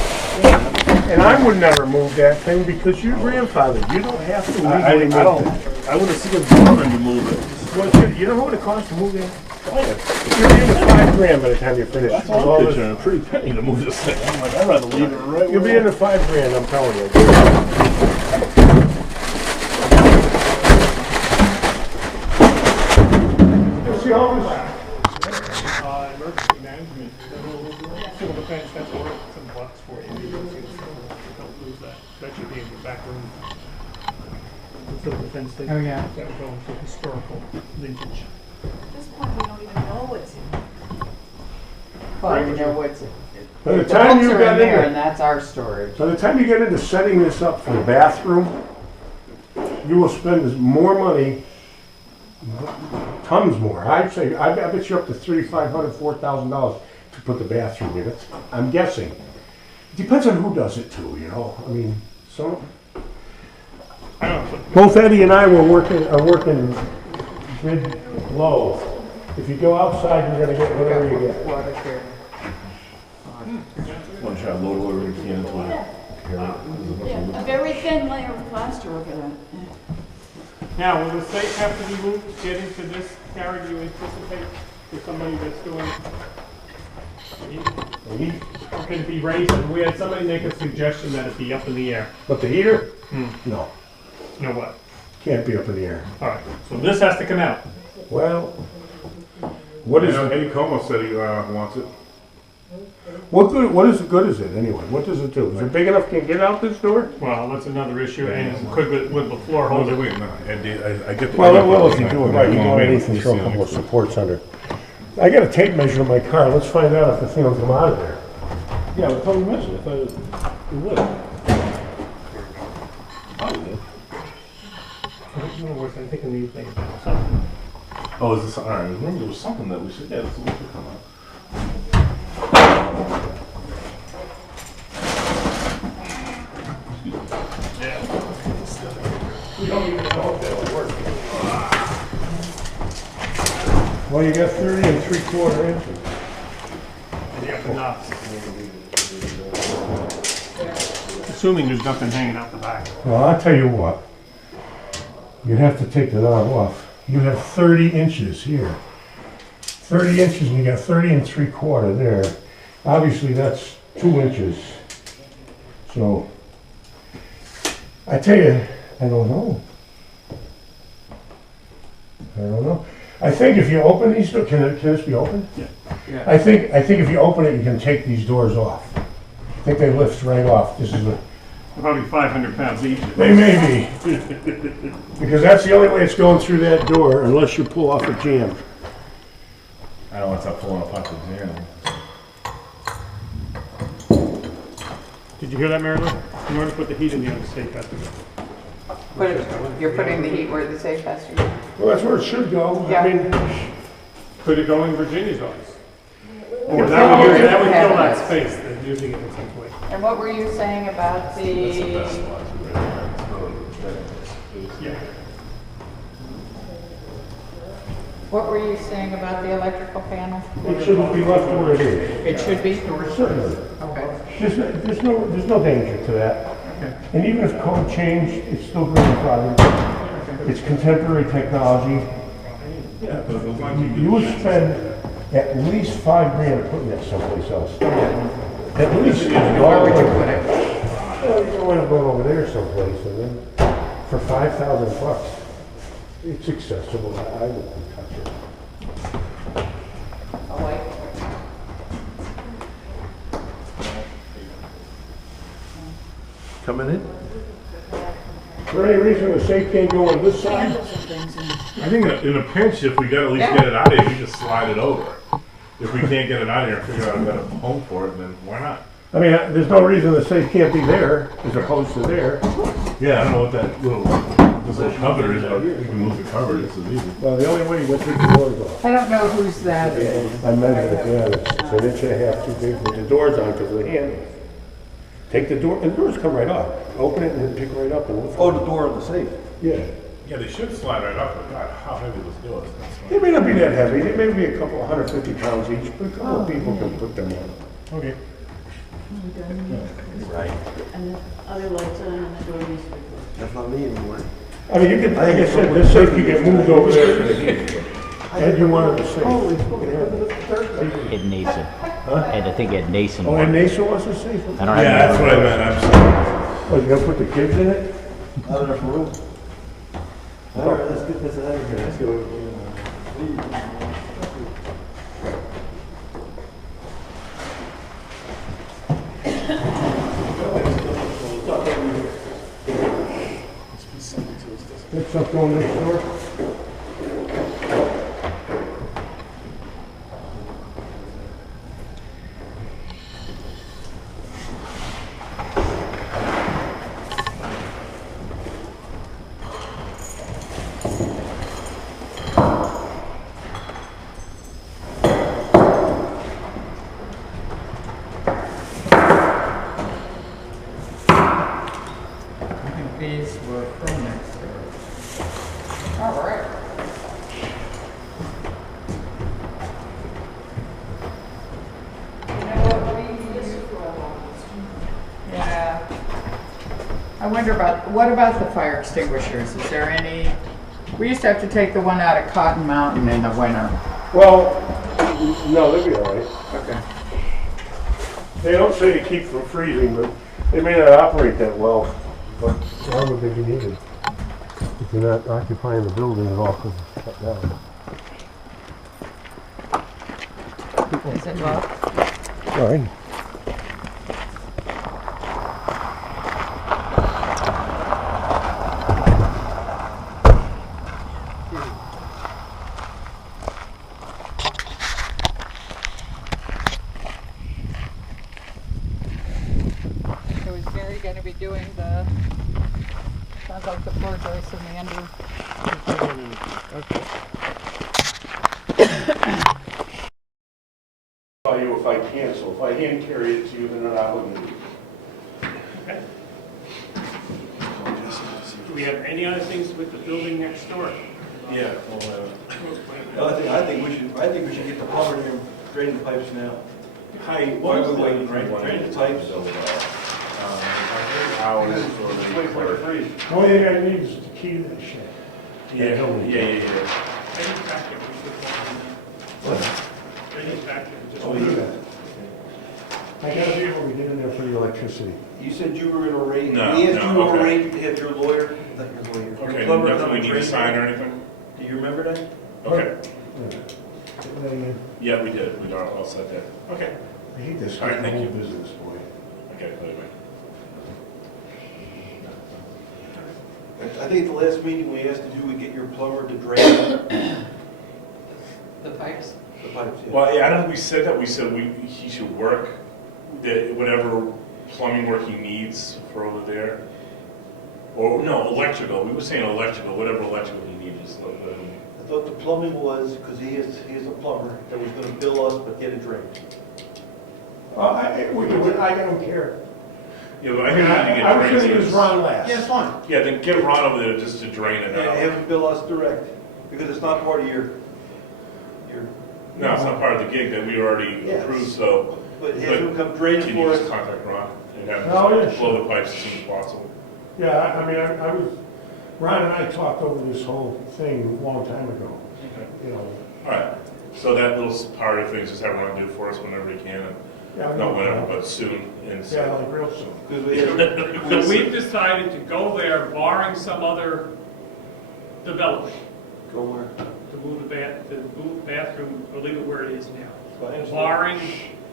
And I would never move that thing because you're grandfathered. You don't have to legally move it. I would have seen a government to move it. Well, you know what it costs to move that? You're in the $5,000 by the time you finish. That's with all all I'm this. picturing, a pretty penny to move this thing. I'm like, I'd rather leave it right You'll be where in the $5,000, I'm telling you. You see all this? Emergency management, civil defense, that's worth some bucks for you. Don't lose that. That should be in the back room. The civil defense thing. Oh, yeah. That would go into historical vintage. At this point, we don't even know what's in there. Well, you know what's, By the the time books you are got in there and into, that's our storage. by the time you get into setting this up for the bathroom, you will spend more money, tons more. I'd say, I bet you up to $3,500, $4,000 to put the bathroom in it. I'm guessing. It depends on who does it too, you know? I mean, some, I don't know. both Eddie and I are working mid low. If you go outside, you're gonna get whatever you get. Water here. one shot load whatever you can into it. Yeah, a very thin layer of plaster over that. Now, will the safe have to be moved to get into this area? Do you anticipate for somebody that's doing? Or can it be raised? We had somebody make a suggestion that it be up in the air. But the heater? No, You know what? can't be up in the air. All right, so this has to come out. Well, what is, Eddie Comeau said he wants it. what good is it anyway? What does it do? Is it big enough to get out this door? Well, that's another issue, and could with the floor hold it. Wait, no, Eddie, I get the. Well, if you do it right, you know, anything, throw a couple of supports under. I got a tape measure in my car, let's find out if the thing will come out of there. Yeah, but tell me mention it. It would. I'm thinking these things. Oh, is this, all right, I remember there was something that we should, yeah, this will come out. We don't even know if that'll work. Well, you got 30 3/4 inches. Yeah, enough. Assuming there's nothing hanging out the back. Well, I'll tell you what. You'd have to take the knob off. You have 30 inches here. 30 inches and you got 30 3/4 there. Obviously, that's 2 inches. So, I tell you, I don't know. I don't know. I think if you open these doors, can this be opened? Yeah. I think if you open it, you can take these doors off. I think they lift right off. This is a, Probably 500 pounds each. they may be. Because that's the only way it's going through that door unless you pull off a jam. I don't want to stop pulling apart the jam. Did you hear that, Mary Lou? In order to put the heat in the other safe, has to go. You're putting the heat where the safe has to be. Well, that's where it should go. Yeah. I mean, Could it go in Virginia's office? Or That would kill that Cabinets. space, than using it in some way. And what were you saying about That's the best the, spot. Yeah. what were you saying about the electrical panel? It shouldn't be left where it is. It should be? Certainly. Okay. There's no danger to that. And even if code changed, it's still grandfathered. It's contemporary technology. Yeah, but as long as you You would spend at least $5,000 putting that someplace else. At least. Where would you put it? Well, you want to go over there someplace and then for $5,000, it's accessible. I wouldn't touch it. Oh, wait. Coming in? Is there any reason the safe can't go on this side? I think in a pinch, if we gotta at least get it out of here, we just slide it over. If we can't get it out of here and figure out a better home for it, then why not? I mean, there's no reason the safe can't be there as opposed to there. Yeah, I don't know what that this little cover is, but we can move the cover, this is easy. Well, the only way you get the doors off. I don't know whose that is. I measured it, yeah, it's an inch and a half too big with the doors on because of the handle. Take the door, and the doors come right up. Open it and then pick right up and lift it. Oh, the door on the safe. Yeah. Yeah, they should slide right up, but God, how heavy this door is. They may not be that heavy, they may be a couple, 150 pounds each, but a couple of people can put them on. Okay. Right. And the other lights on and the door needs to be closed. That's not me anymore. I mean, you can, like I said, this safe can get moved over there for the gate. Ed, you wanted the safe. Ed Nason. Ed, I think Ed Nason. Oh, and Nasa wants a safe? I don't have. Yeah, that's what I meant, I'm sorry. Oh, you gonna put the kids in it? Not enough room. All right, let's get this out of here. Let's go. Next stuff going next door? I think these were from next door. All right. You know what, yeah. I wonder about, what about the fire extinguishers? Is there any, we used to have to take the one out of Cotton Mountain in the winter. Well, no, they'll be all right. Okay. They don't say to keep from freezing, but they may not operate that well. But why would they be needed? If you're not occupying the building at all, because it's shut down. Is it locked? All right. So is Gary gonna be doing the, sounds like the floor joists and the Andrew? Okay. Tell you if I can, so if I hand carry it to you, then I'm obligated. Do we have any other things with the building next door? Yeah, I think we should get the plumber there and drain the pipes now. Hi, Why what was would we the drain the pipes? Hours or the The only thing I need is the key to the shed. Yeah. Any packet we should want to know? Any packet we just Oh, want you to got know? it. I gotta be able to get in there for the electricity. You said you were gonna arrange, No, we asked no, you to okay. arrange to have your lawyer, not your lawyer. your Okay, plumber nothing come we and need to drain sign it. or anything? Do you remember that? Okay, I yeah, we did, we are all set there. Okay. hate this All right, thank whole you. business, boy. Okay, anyway. I think at the last meeting, we asked if you would get your plumber to drain The pipes? the pipes. Yeah. Well, yeah, I don't think we said that, we said he should work, whatever plumbing work he needs for over there. Or, no, electrical, we were saying electrical, whatever electrical he needs, just let him. I thought the plumbing was, because he is a plumber, that was gonna bill us but get it drained. I don't care. Yeah, but I I mean, think we need to get I was drains. gonna use Ron last. Yeah, it's fine. Yeah, then get Ron over there just to drain it And out. have him bill us direct, because it's not part of your, No, it's not part of the gig that we already Yes. approved, so but have him come drain it can you for just us. contact Ron and have Oh, yeah, him sure. blow the pipes as soon as possible? Yeah, I mean, I was, Ron and I talked over this whole thing a long time ago, you know. All right, so that little part of things, just have Ron do for us whenever he can, Yeah, not whenever, but soon, and Yeah, so. like real soon. Because we have, So we've decided to go there barring some other development, go where? to move the bathroom, or leave it where it is now. Fine. Barring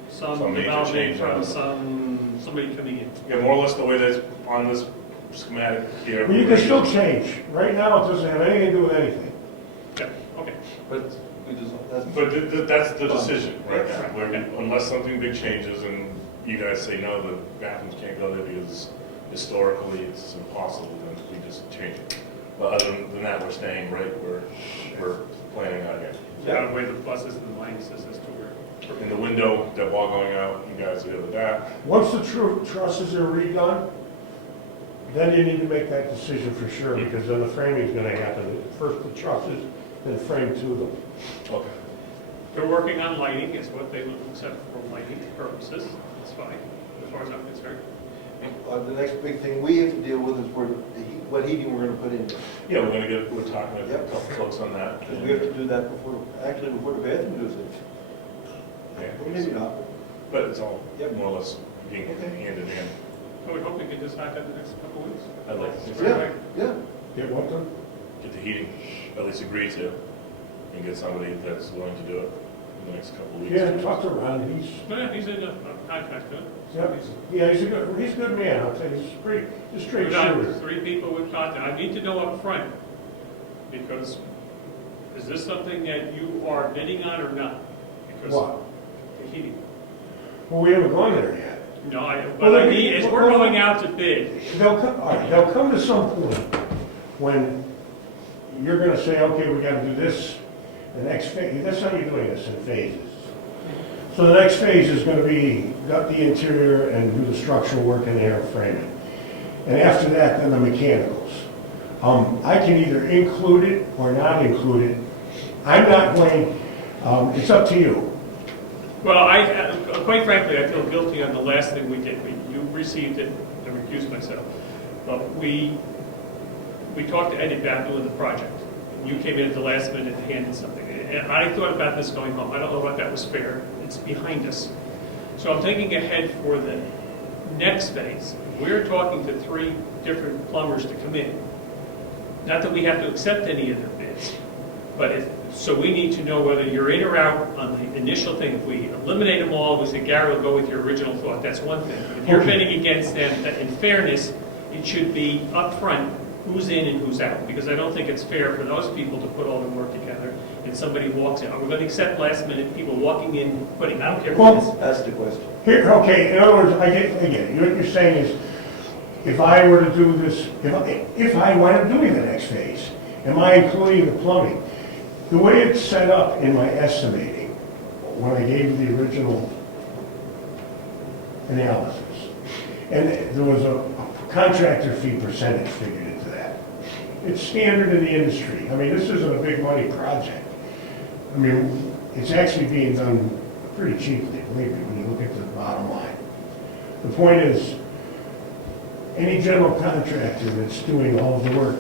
some Some major development change from on somebody coming in. Yeah, more or less the way that's on this schematic here. But you can still change. Right now, it doesn't have anything to do with anything. Yeah, okay. But we just, that's. But that's the decision right now, Right, where okay. unless something big changes and you guys say, no, the bathrooms can't go there because historically it's impossible, then we just change it. But other than that, we're staying right where we're planning on here. Out of the way the pluses and the minuses as to where. In the window, that wall going out, you guys are with that. Once the trusses are redone, then you need to make that decision for sure, because then the framing's gonna happen. First the trusses, then frame to them. Okay. They're working on lighting, is what they would accept for lighting purposes. That's fine, as far as I'm concerned. The next big thing we have to deal with is what heating we're gonna put in there. Yeah, we're talking to a Yep. couple folks on that. Because we have to do that before the bathroom does it. Yeah. Or maybe not. But it's all Yep. more or less being Okay. hand in hand. I would hope we could decide that in the next couple of weeks. I'd like to see Yeah, yeah. Get what done? get the heating at least agreed to and get somebody that's willing to do it in the next couple of weeks. Yeah, talk to Ron. He's He's in a contract, huh? he's a good man. I'll tell you, he's straight We've got shooter. 3 people we've talked to. I need to know up front, because is this something that you are bidding on or not? Because What? the heating. Well, we haven't gone there yet. No, Well, what I need is we're going out to bid. All right, they'll come to some point when you're gonna say, okay, we gotta do this, the next phase, that's how you're doing this in phases. So the next phase is gonna be gut the interior and do the structural work in there, framing. And after that, then the mechanicals. I can either include it or not include it. I'm not going, it's up to you. Well, quite frankly, I feel guilty on the last thing we did. You received it, I recused myself. But we talked to Eddie about doing the project. You came in at the last minute and handed something. And I thought about this going home. I don't know if that was fair. It's behind us. So I'm thinking ahead for the next phase. We're talking to 3 different plumbers to come in. Not that we have to accept any of their bids, but so we need to know whether you're in or out on the initial thing. If we eliminate them all, we say, Gary will go with your original thought. That's one thing. If you're bidding against them, in fairness, it should be upfront who's in and who's out, because I don't think it's fair for those people to put all the work together and somebody walks in. Are we going to accept last minute people walking in, putting, I don't care who it is. That's the question. Here, okay, in other words, I get it. What you're saying is, if I were to do this, if I wind up doing the next phase, am I including the plumbing? The way it's set up in my estimating, when I gave you the original analysis, and there was a contractor fee percentage figured into that. It's standard in the industry. I mean, this isn't a big money project. I mean, it's actually being done pretty cheaply, believe me, when you look at the bottom line. The point is, any general contractor that's doing all the work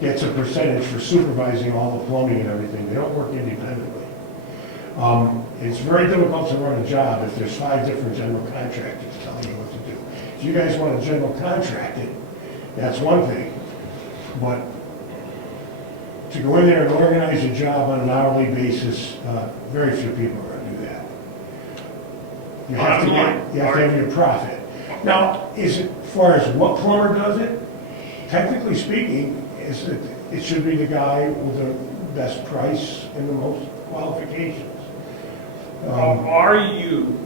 gets a percentage for supervising all the plumbing and everything. They don't work independently. It's very difficult to run a job if there's 5 different general contractors telling you what to do. If you guys want to general contract it, that's one thing. But to go in there and organize a job on an hourly basis, very few people are going to do that. You have to have your profit. Now, as far as what plumber does it, technically speaking, it should be the guy with the best price and the most qualifications. Are you,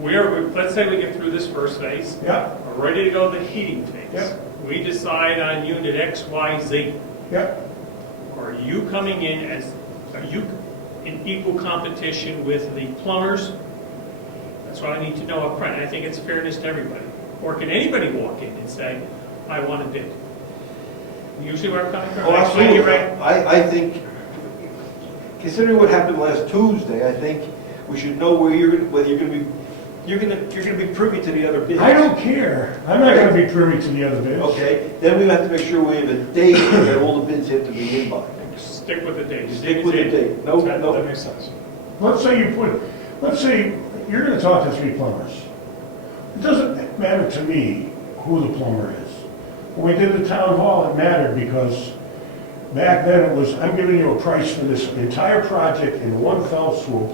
let's say we get through this first phase, Yeah, we're ready to go to the heating phase. Yep. We decide on unit X, Y, Z. yep. Are Are you coming in are you in equal competition with the plumbers? That's what I need to know up front. And I think it's fairness to everybody. Or can anybody walk in and say, I want a bid? Usually where I'm coming from. Oh, absolutely. You're right. I think, considering what happened last Tuesday, I think we should know whether you're going to be privy to the other bids. I don't care. I'm not gonna be privy to the other bids. Okay, then we have to make sure we have a date that all the bids have to be in by. Stick with the date. Stick with the date. No, That no. makes sense. Let's say you're gonna talk to 3 plumbers. It doesn't matter to me who the plumber is. When we did the town hall, it mattered because back then it was, I'm giving you a price for this entire project in one fell swoop.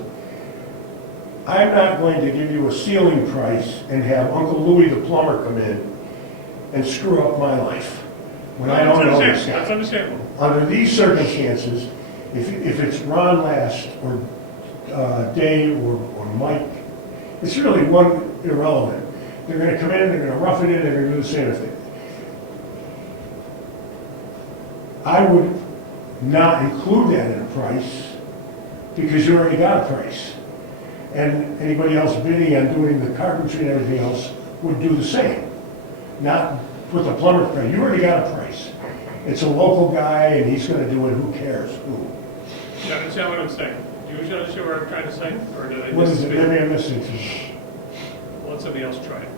I'm not going to give you a ceiling price and have Uncle Louie the plumber come in and screw up my life when I don't know this That's guy. understandable. Under these circumstances, if it's Ron Last or Dave or Mike, it's really irrelevant. They're gonna come in, they're gonna rough it in, they're gonna do the same thing. I would not include that in a price because you already got a price. And anybody else bidding on doing the carpentry and everything else would do the same. Not put the plumber price, you already got a price. It's a local guy and he's gonna do it, who cares who? You understand what I'm saying? Do you understand what I'm trying to say? Or do they What is just it, maybe I'm missing something. let somebody else try it?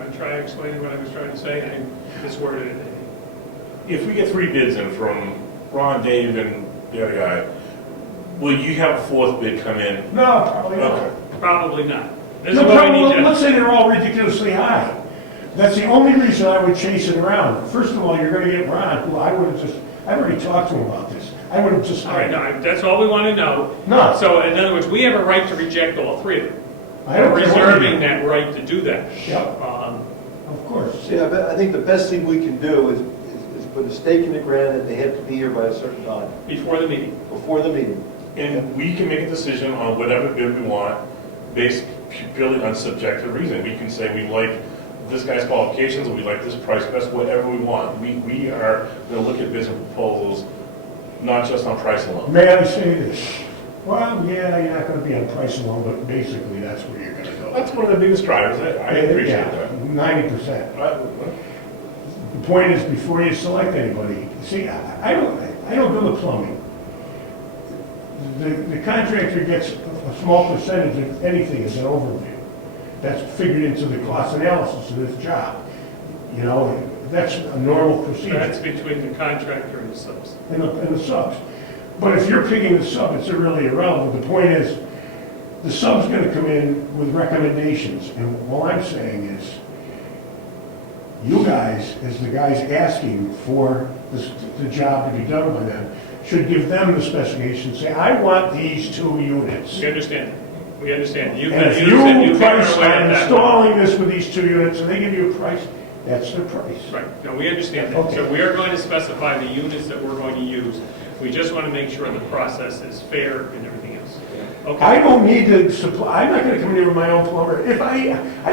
I try explaining what I was trying to say, and I misworded it. If we get 3 bids in from Ron, Dave, and the other guy, will you have a 4th bid come in? No, probably not. Okay. Probably not. This No, is what we need let's to, say they're all ridiculously high. That's the only reason I would chase it around. First of all, you're gonna get Ron, who I've already talked to him about this. I would have just all right, hired him. no, that's all we want to know. No. So in other words, we have a right to reject all 3 of them. I don't We're care what you reserving do. that right to do that. Yep, of course. Yeah, but I think the best thing we can do is put a stake in the ground that they have to be here by a certain time, Before the meeting. before the meeting. And we can make a decision on whatever bid we want based purely on subjective reason. We can say we like this guy's qualifications, or we like this price best, whatever we want. We are going to look at bids and proposals, not just on price alone. May I say this? Well, yeah, you're not gonna be on price alone, but basically that's where you're gonna go. That's one of the biggest drivers. I appreciate that. 90%. The point is, before you select anybody, see, I don't do the plumbing. The contractor gets a small percentage of anything as an overview. That's figured into the cost analysis of this job. You know, that's a normal procedure. That's between the contractor and the subs. And the subs. But if you're picking the sub, it's really irrelevant. The point is, the sub's gonna come in with recommendations, and all I'm saying is, you guys, as the guys asking for the job to be done by them, should give them the specifications, say, I want these 2 units. We understand. We understand. You've And if been using, you you've price, away I'm at that. installing this with these 2 units, and they give you a price, that's their price. Right, no, we understand that. Okay. So we are going to specify the units that we're going to use. We just want to make sure the process is fair and everything else. Okay. I don't need to supply, I'm not gonna come in with my own plumber. If I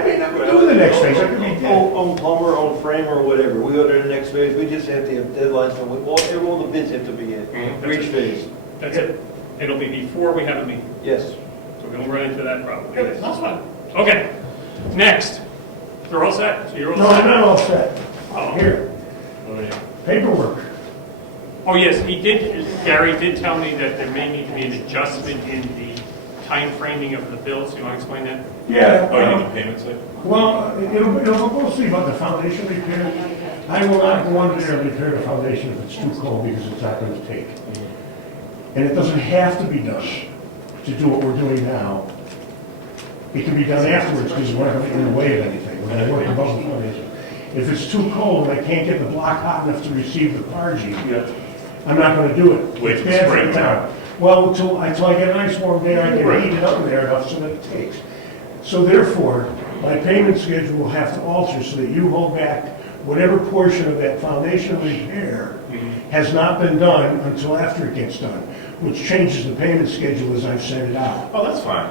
may not do the next phase, I could be dead. Own plumber, own framer, or whatever, we go to the next phase, we just have to have deadlines, so all the bids have to be in for each phase. That's it. It'll be before we have a meeting. Yes. So we're going to run into that problem. That's fine. Okay, next. They're all set? So you're all No, set? I'm not all set. Oh. Here, paperwork. Oh, yes, Gary did tell me that there may need to be an adjustment in the time framing of the bills. You want to explain that? Yeah. Oh, you need the payment slip? Well, it'll mostly about the foundation repair. I will not go under there and repair the foundation if it's too cold because it's not going to take. And it doesn't have to be done to do what we're doing now. It can be done afterwards because we're not in the way of anything. We're going to work above the foundation. If it's too cold and I can't get the block hot enough to receive the Pargy, I'm not going to do it. Wait It's till bad for spring. the town. Well, until I get a nice warm day, I can heat it up in there enough so that it takes. So therefore, my payment schedule will have to alter so that you hold back whatever portion of that foundation repair has not been done until after it gets done, which changes the payment schedule as I've sent it out. Oh, that's fine.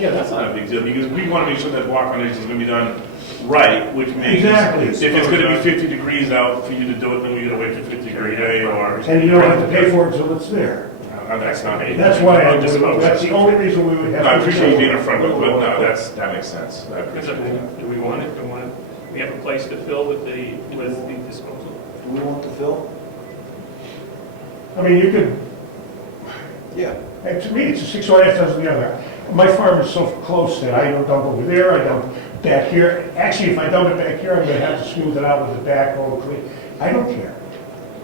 Yeah, that's not a big deal, because we want to make sure that block foundation is going to be done Right, which means Exactly. if it's gonna be 50 degrees out for you to do it, then we gotta wait for 50-degree day or. And you don't have to pay for it until it's there. That's not. That's why, that's the only reason we would have. I to appreciate you being do it. upfront, but no, that makes sense. I Because appreciate that. do we want it, we have a place to fill with the disposal? Do we want to fill? I mean, you could, Yeah. and to me, it's a 6.5 dozen the other. My farm is so close that I don't dump over there, I dump back here. Actually, if I dump it back here, I'm gonna have to smooth it out with the backhoe and clean. I don't care.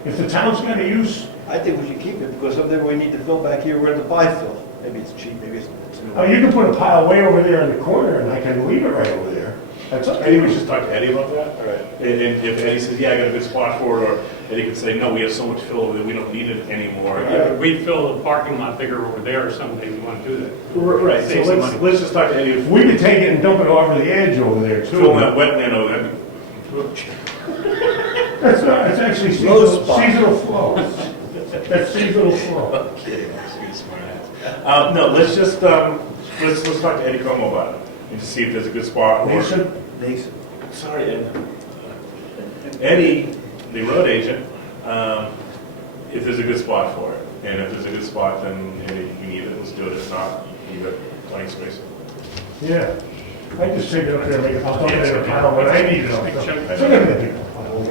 If the town's gonna use, I think we should keep it, because someday we need to fill back here, we're going to buy fill. Maybe it's cheap, maybe it's. you can put a pile way over there in the corner and I can leave it right over there. That's up to Eddie, we you. should talk to Eddie about that. All right. And if Eddie says, yeah, I got a good spot for it, or Eddie can say, no, we have so much fill over there, we don't need it anymore. We'd fill the parking lot bigger over there or someday we want to do that. Right, so Save some money. let's just talk to Eddie. We could take it and dump it over the edge over there too. Fill that wetland over there. That's not, it's actually Low seasonal, spot. seasonal flow. That's seasonal flow. Okay, smart ass. No, let's just, let's talk to Eddie Comeau about it, and just see if there's a good spot. or- Nason. Sorry, Ed. Eddie, the road agent, if there's a good spot for it. And if there's a good spot, then Eddie, you need it, let's do it. If not, you got plenty of space. Yeah. I just take it up there and make it, I'll dump it in a pile when I need it. I'll dump it. It's not gonna be a big pile.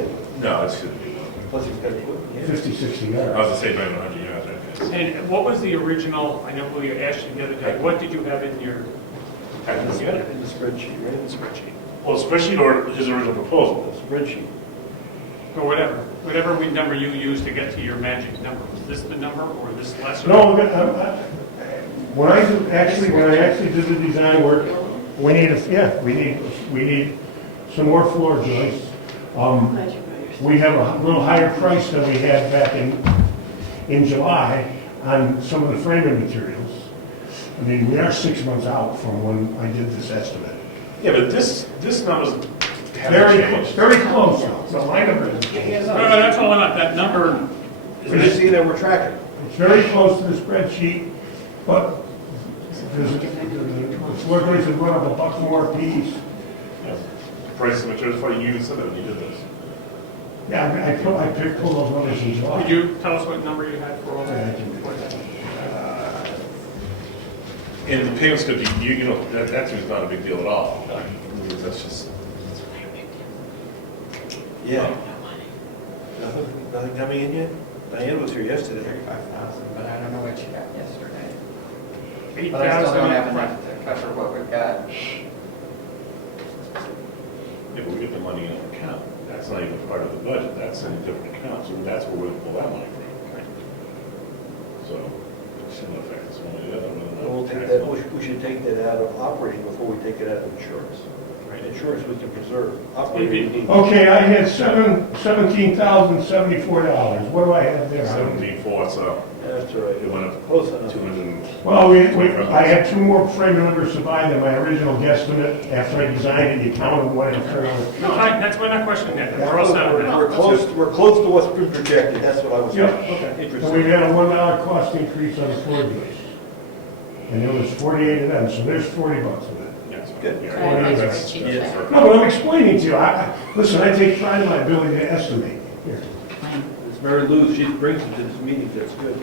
No, it shouldn't be. Plus he's got to put. 50, 60 I yards. was gonna say 900 yards, I guess. And what was the original, I know we asked you the other day, what did you have in your I didn't get it. In the spreadsheet, right? spreadsheet? Well, spreadsheet or his original proposal? The spreadsheet. Or whatever number you used to get to your magic number. Was this the number or this lesser? No, when I actually did the design work, we need some more floor joists. We have a little higher price than we had back in July on some of the framing materials. I mean, we are 6 months out from when I did this estimate. Yeah, but this number's Very close now. So my number is, No, that's all about that number. We just see that we're tracking. it's very close to the spreadsheet, but the floor joists have gone up $1 more a piece. Price of materials for you said that when you did this. Yeah, I picked all those numbers in July. Could you tell us what number you had for all Yeah, I that? can- And the payment schedule, you know, that seems not a big deal at all. Because that's just, Yeah. Nothing coming in yet? Diane was here yesterday. 35,000, but I don't know what you got yesterday. 8,000 But I still don't have up front. enough to cover what we've got. yeah, but we get the money in an account. That's not even part of the budget, that's in a different account, so that's where we're gonna pull that money from. So, it shouldn't affect us one way or the other. We'll take that, we should take that out of operating before we take it out of insurance. Insurance we can preserve. Operating, we need. Okay, I had $17,074. What do I have there? 17.4, so That's all right. it went up Close enough. 200. Well, I had 2 more framing numbers to buy than my original guesstimate after I designed it, you counted what it turned out. No, that's why I'm not questioning that. We're all set with that. We're close to what's been projected, that's what I was saying. Yep. Okay, So interesting. we had a $1 cost increase on the floor joists. And there was 48 of them, so there's $40 of it. Yes. Good. Yeah, Right. that's- Yeah. No, but I'm explaining to you, listen, I take pride in my ability to estimate. Here. It's Mary Lou, she brings it to this meeting, that's good.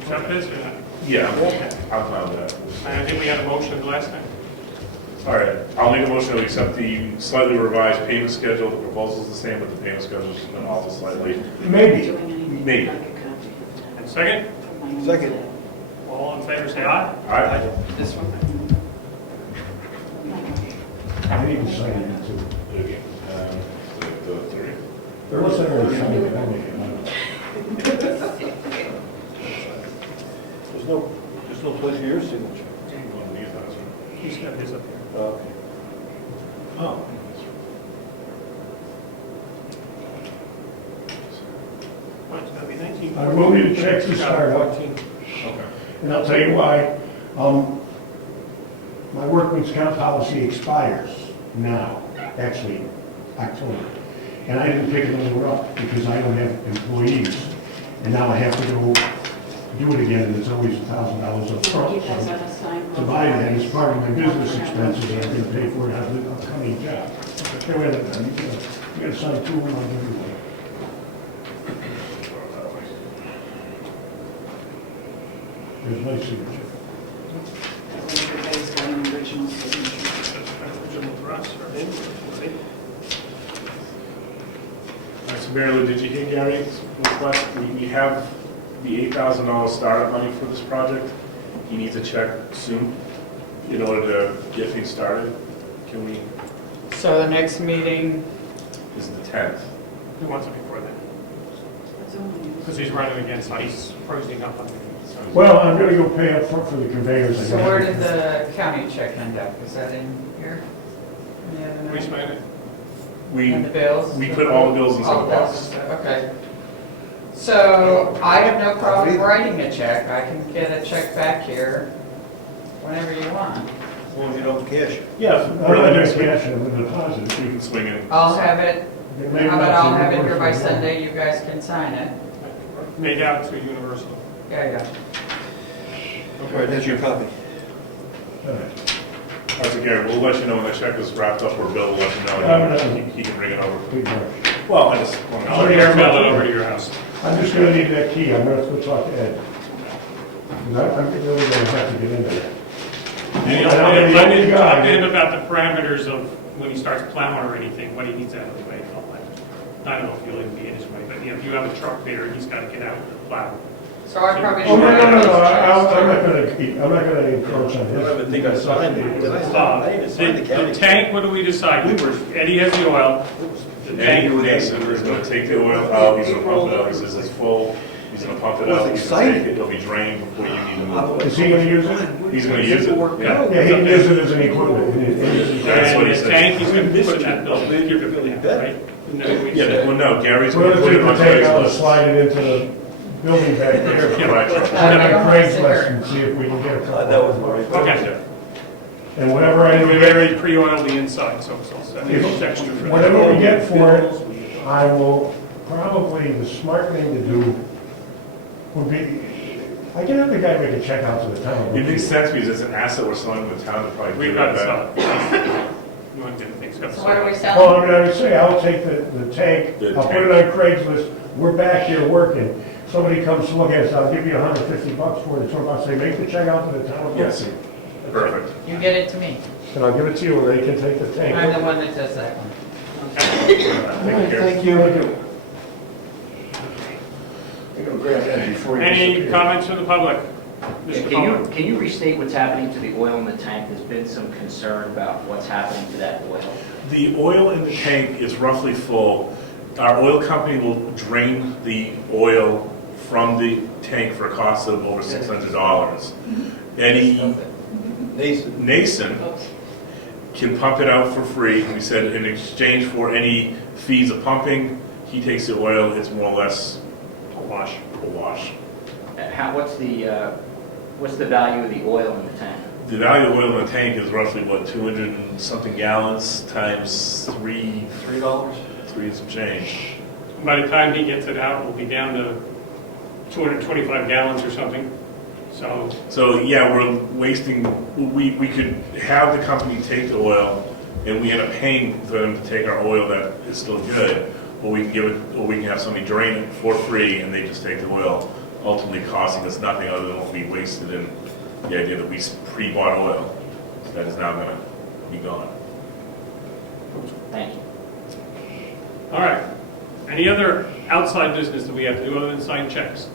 Accept this or not? Yeah, I'll find that. I think we had a motion last time. All right, I'll make a motion to accept the slightly revised payment schedule. The proposal's the same, but the payment schedule's been altered slightly. Maybe. Maybe. And second, Second. all in favor, say aye. All right, This one? I didn't sign it too. the three. There was another sign it, I made it. There's no place for your signature. He's got his up here. Okay. Oh. Well, it's gonna be 19. I will need to check the start up. Okay. And I'll tell you why. My workman's comp policy expires now, actually, October. And I didn't pick another up because I don't have employees. And now I have to go do it again, and it's always $1,000 up front. So to buy that is part of my business expenses, and I'm gonna pay for it out of the upcoming job. Stay with it, man. You gotta sign 2 on everyone. There's my signature. Everybody's got an original signature. Original for us, or him, right? All right, so Mary Lou, did you hear Gary's request? We have the $8,000 startup money for this project. He needs a check soon in order to get things started. Can we, So the next meeting, this is the 10th. Who wants it before then? Because he's running against ice, freezing up on the. Well, I'm gonna go pay up front for the conveyors. so where did the county check end up? Is that in here? In the other We note? spent it. And the bills? We put all the bills inside All the the bills box. and stuff, okay. So I have no problem writing a check. I can get a check back here whenever you want. As long as you don't cash it. Yeah, I'm not really gonna next week. cash it with a deposit. We can swing it. I'll have it, Maybe how about not I'll to have it here by Universal. Sunday, you guys can sign it. Made out to Universal. Yeah. All right, that's your copy. All right. All right, so Gary, we'll let you know when the check is wrapped up, or Bill will let you know, and he can bring it over. Big rush. Well, I just want I'll to. airmail it over to your house. I'm just gonna need that key, I'm gonna have to talk to Ed. I'm really gonna have to get into that. And And I'm the let only me guy. talk to him about the parameters of when he starts plowing or anything, what he needs out of the way. I don't know if you'll even be in his way, but you know, if you have a truck there, he's got to get out and plow. So I probably Oh, should. no, I'm not gonna encroach on his. I don't even think I signed it. Did I sign? I didn't sign the county. The tank, what do we decide? Eddie has the oil. The Andy tank, Nason is gonna take the oil out, he's gonna pump it out, he says it's full, he's gonna pump it I was out, he's gonna excited. take it, it'll be drained before you need to move it. Is he gonna use it? He's gonna use it, yeah. Yeah, he can use it as an equipment. That's what he and the said. tank, he's going to put in that building, give it back, right? No, we Yeah, said- well, no, Gary's We're gonna gonna put take it the on tank out and Craigslist. slide it into the building back there. Yeah. Right. Put it on Craigslist and see if we can get a couple. That was my. Okay. And whatever I We get, already pre-oiled the inside, so it's all set. It's extra for that. whatever we get for it, I will, probably the smart thing to do would be, I can have the guy make a check out to the town. It makes sense because it's an asset we're selling to the town to probably do We've that got better. some. You want to get things got So what are we some. Well, selling? I would say, I'll take the tank, The I'll put it on Craigslist, we're back here working. Somebody comes to look at it, I'll give you $150 for it, so I'll say, make the check out to the town. of Yes. Brookfield. Perfect. You get it to me. And I'll give it to you, and they can take the tank. I'm the one that does that one. Thank you. Thank you. I'm gonna grab that before you Any disappear. comments from the public? Mr. Palmer? Can you restate what's happening to the oil in the tank? There's been some concern about what's happening to that oil. The oil in the tank is roughly full. Our oil company will drain the oil from the tank for a cost of over $600. Eddie Nason can pump it out for free. We said in exchange for any fees of pumping, he takes the oil, it's more or less A wash. a wash. What's the value of the oil in the tank? The value of oil in the tank is roughly, what, 200 and something gallons times $3 and some change. By the time he gets it out, we'll be down to 225 gallons or something. So, yeah, we're wasting, we could have the company take the oil, and we end up paying for them to take our oil that is still good, or we can give it, or we can have somebody drain it for free, and they just take the oil, ultimately costing us nothing other than what we wasted in the idea that we pre-bought oil that is now gonna be gone. Thank you. All right. Any other outside business that we have to do other than sign checks?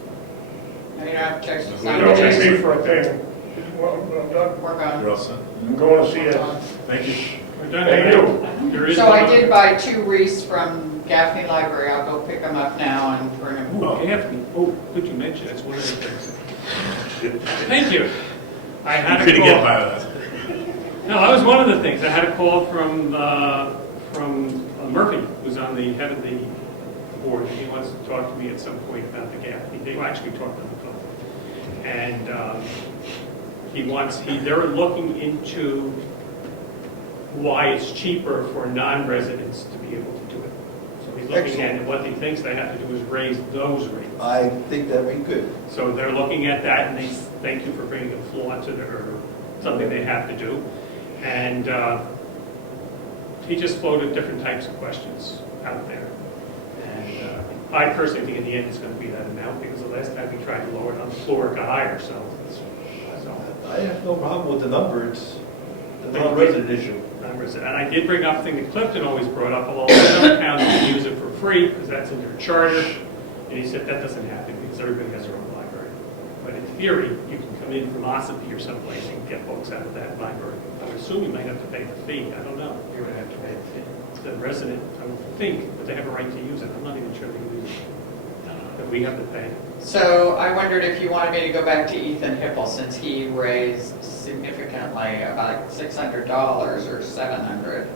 No, you don't have checks to We sign. don't Don't check. pay me for a thing. Well, I'm done. We're gone. You're all set? I'm going to see it. Thank you. We're done. Thank you. There is So I one- did buy 2 wreaths from Gaffney Library. I'll go pick them up now and bring them. Oh, Gaffney. Oh, good you mentioned, that's one of the things. Thank you. I had a Couldn't get call. by that. No, that was one of the things. I had a call from Murphy, who's on the head of the board. He wants to talk to me at some point about the Gaffney. They actually talked on the phone. And they're looking into why it's cheaper for non-residents to be able to do it. So he's looking at it. What he thinks they have to do is raise those rates. I think that'd be good. So they're looking at that, and they thank you for bringing a flaw to their, something they have to do. And he just floated different types of questions out there. And I personally think in the end it's going to be that amount, because the last time we tried to lower it on the floor, it got higher, so that's all. I have no problem with the number, it's the non-resident issue. And I did bring up a thing that Clifton always brought up, although some towns can use it for free, because that's in their charter. And he said that doesn't happen, because everybody has their own library. But in theory, you can come in from Ossipee or someplace and get books out of that library. I would assume you might have to pay the fee, I don't know. You're gonna have to pay the fee. The resident, I would think, but they have a right to use it, I'm not even sure they can use it. But we have to pay. So I wondered if you wanted me to go back to Ethan Hippel, since he raised significantly, about $600 or $700,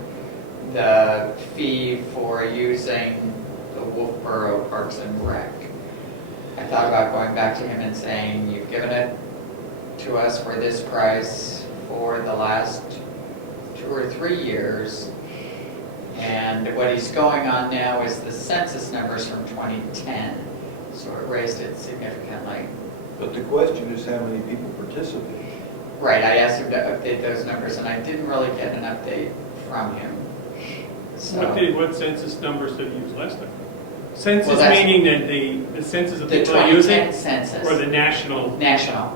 the fee for using the Wolfboro Parks and Rec. I thought about going back to him and saying, you've given it to us for this price for the last 2 or 3 years, and what he's going on now is the census numbers from 2010, so it raised it significantly. But the question is how many people participate. Right, I asked him to update those numbers, and I didn't really get an update from him. So, What census numbers did you use last time? Census Well, that's- meaning that the census of the people are using? 2010 census. Or the national? National.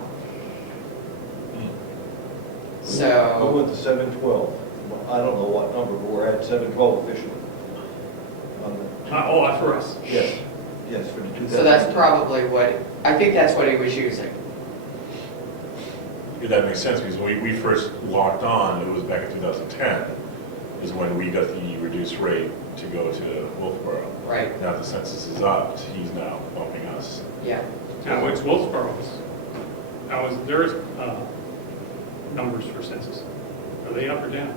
We So, went to 712. I don't know what number, but we're at 712 officially. For us. Yes, yes, for the 2000. so that's probably what, I think that's what he was using. Yeah, that makes sense, because when we first locked on, it was back in 2010, is when we got the reduced rate to go to Wolfboro. Right, Now the census is up, he's now bumping us. yeah. Now, what's Wolfboro's? How is their numbers for census? Are they up or down?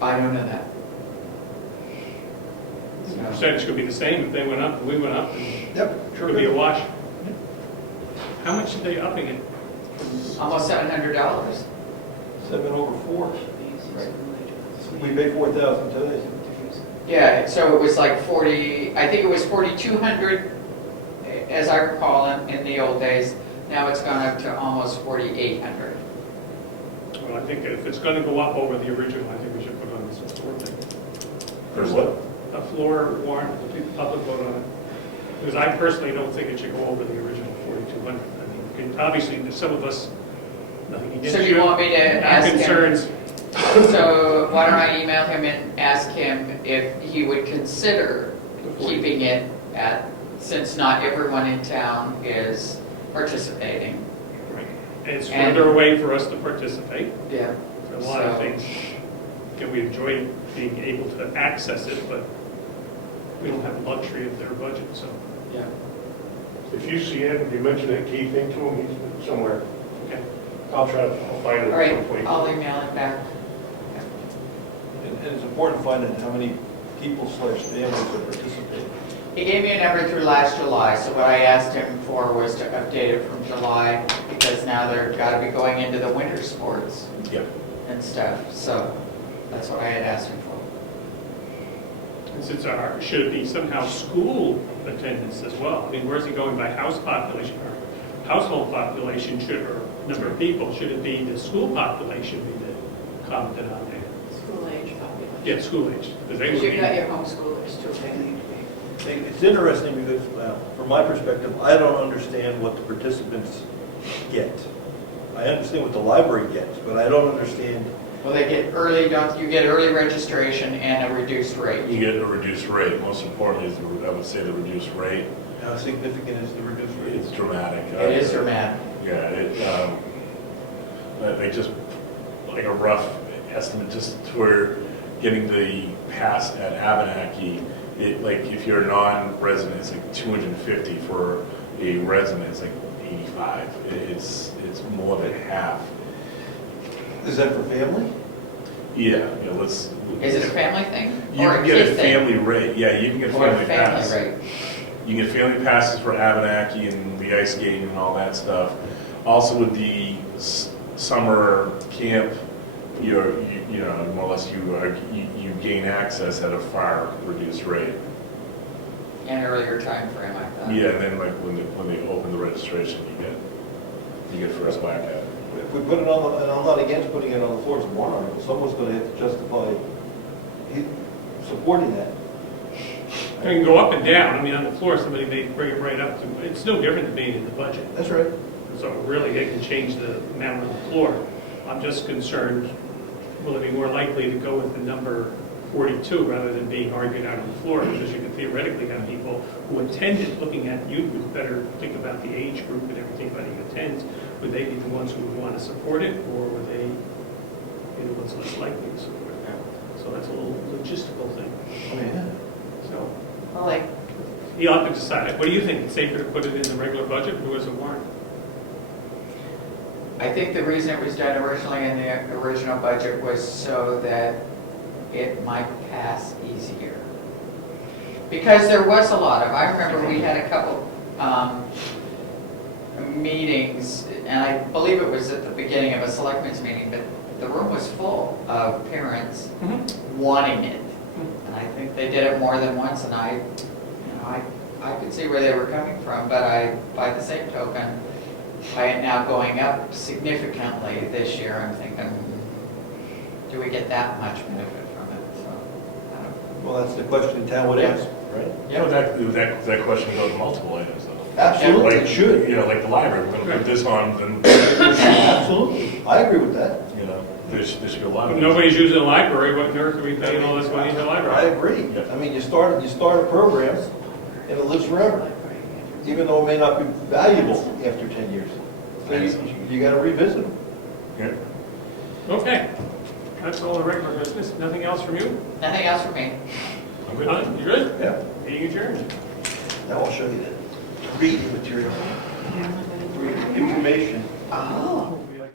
I don't know that. The So, percentage could be the same if they went up and we went up, and Yep, it could be a wash. How much are they upping it? almost $700. 7 over 4. We pay 4,000 today. Yeah, so it was like 40, I think it was 4,200, as I recall, in the old days. Now it's gone up to almost 4,800. Well, I think if it's going to go up over the original, I think we should put on this floor thing. There's what? A floor warrant, the public vote on it. Because I personally don't think it should go over the original 4,200. I mean, obviously, there's some of us, nothing against So do you want me to Our ask him? concerns. So why don't I email him and ask him if he would consider keeping it at, since not everyone in town is participating. Right. And it's And- further away for us to participate. Yeah. A lot of So- things, and we enjoy being able to access it, but we don't have the luxury of their budget, so. Yeah. If you see it, if you mention that key thing to him, he's somewhere. Okay. I'll find it All at some right, point. I'll email him back. And it's important to find out how many people/families are participating. He gave me a number through last July, so what I asked him for was to update it from July, because now they're got to be going into the winter sports Yep. and stuff, so that's what I had asked him for. And since should it be somehow school attendance as well? I mean, where's he going by house population or household population should, or number of people? Should it be the school population be the common denominator? School age population. Yeah, school age. Because they would Because you've be, got your homeschoolers too. It's interesting because, well, from my perspective, I don't understand what the participants get. I understand what the library gets, but I don't understand. Well, they get early, don't you get early registration and a reduced rate? You get a reduced rate, most importantly is, I would say, the reduced rate. How significant is the reduced rate? It's dramatic. It is dramatic. Yeah, they just, like a rough estimate, just for getting the pass at Abenaki, like if you're a non-resident, it's like 250. For a resident, it's like 85. It's more than half. Is that for family? Yeah, Is it a family thing? You Or can get a kid thing? family rate, yeah, you can get Or a family pass. family rate? You can get family passes for Abenaki and the ice skating and all that stuff. Also with the summer camp, you know, more or less you gain access at a far reduced rate. An earlier time frame, I thought. Yeah, and then like when they open the registration, you get first whack at it. If we put it on, and I'm not against putting it on the floor as a warrant article, someone's gonna have to justify supporting that. It can go up and down. I mean, on the floor, somebody may bring it right up to, it's no different than being in the budget. That's right. So really, they can change the amount on the floor. I'm just concerned, will it be more likely to go with the number 42 rather than being argued out on the floor? Because you can theoretically have people who attended, looking at you, would better think about the age group and everything, but who attends. Would they be the ones who would want to support it, or would they be the ones less likely to support it? So that's a little logistical thing. Oh, yeah. So Well, like, you'll have to decide. What do you think? It's safer to put it in the regular budget or as a warrant? I think the reason it was done originally in the original budget was so that it might pass easier. Because there was a lot of, I remember we had a couple meetings, and I believe it was at the beginning of a selectmen's meeting, but the room was full of parents wanting it. And I think they did it more than once, and I could see where they were coming from, but by the same token, by it now going up significantly this year, I'm thinking, do we get that much benefit from it? So, I don't know. Well, that's the question town would ask, right? You know, that question goes multiple items though. Absolutely, Like, it should. You know, like the library, we're gonna put this on, then, Absolutely. I agree with that. you know, there should be a lot If of. nobody's using the library, what on earth are we paying all this money in the I library? agree. Yeah. I mean, you start a program and it lives forever, even though it may not be valuable after 10 years. So you gotta revisit them. Yeah. Okay. That's all the regular business. Nothing else from you? Nothing else for me. I'm good. You good? Yeah. Meeting adjourned. Now I'll show you the reading material. Information. Oh.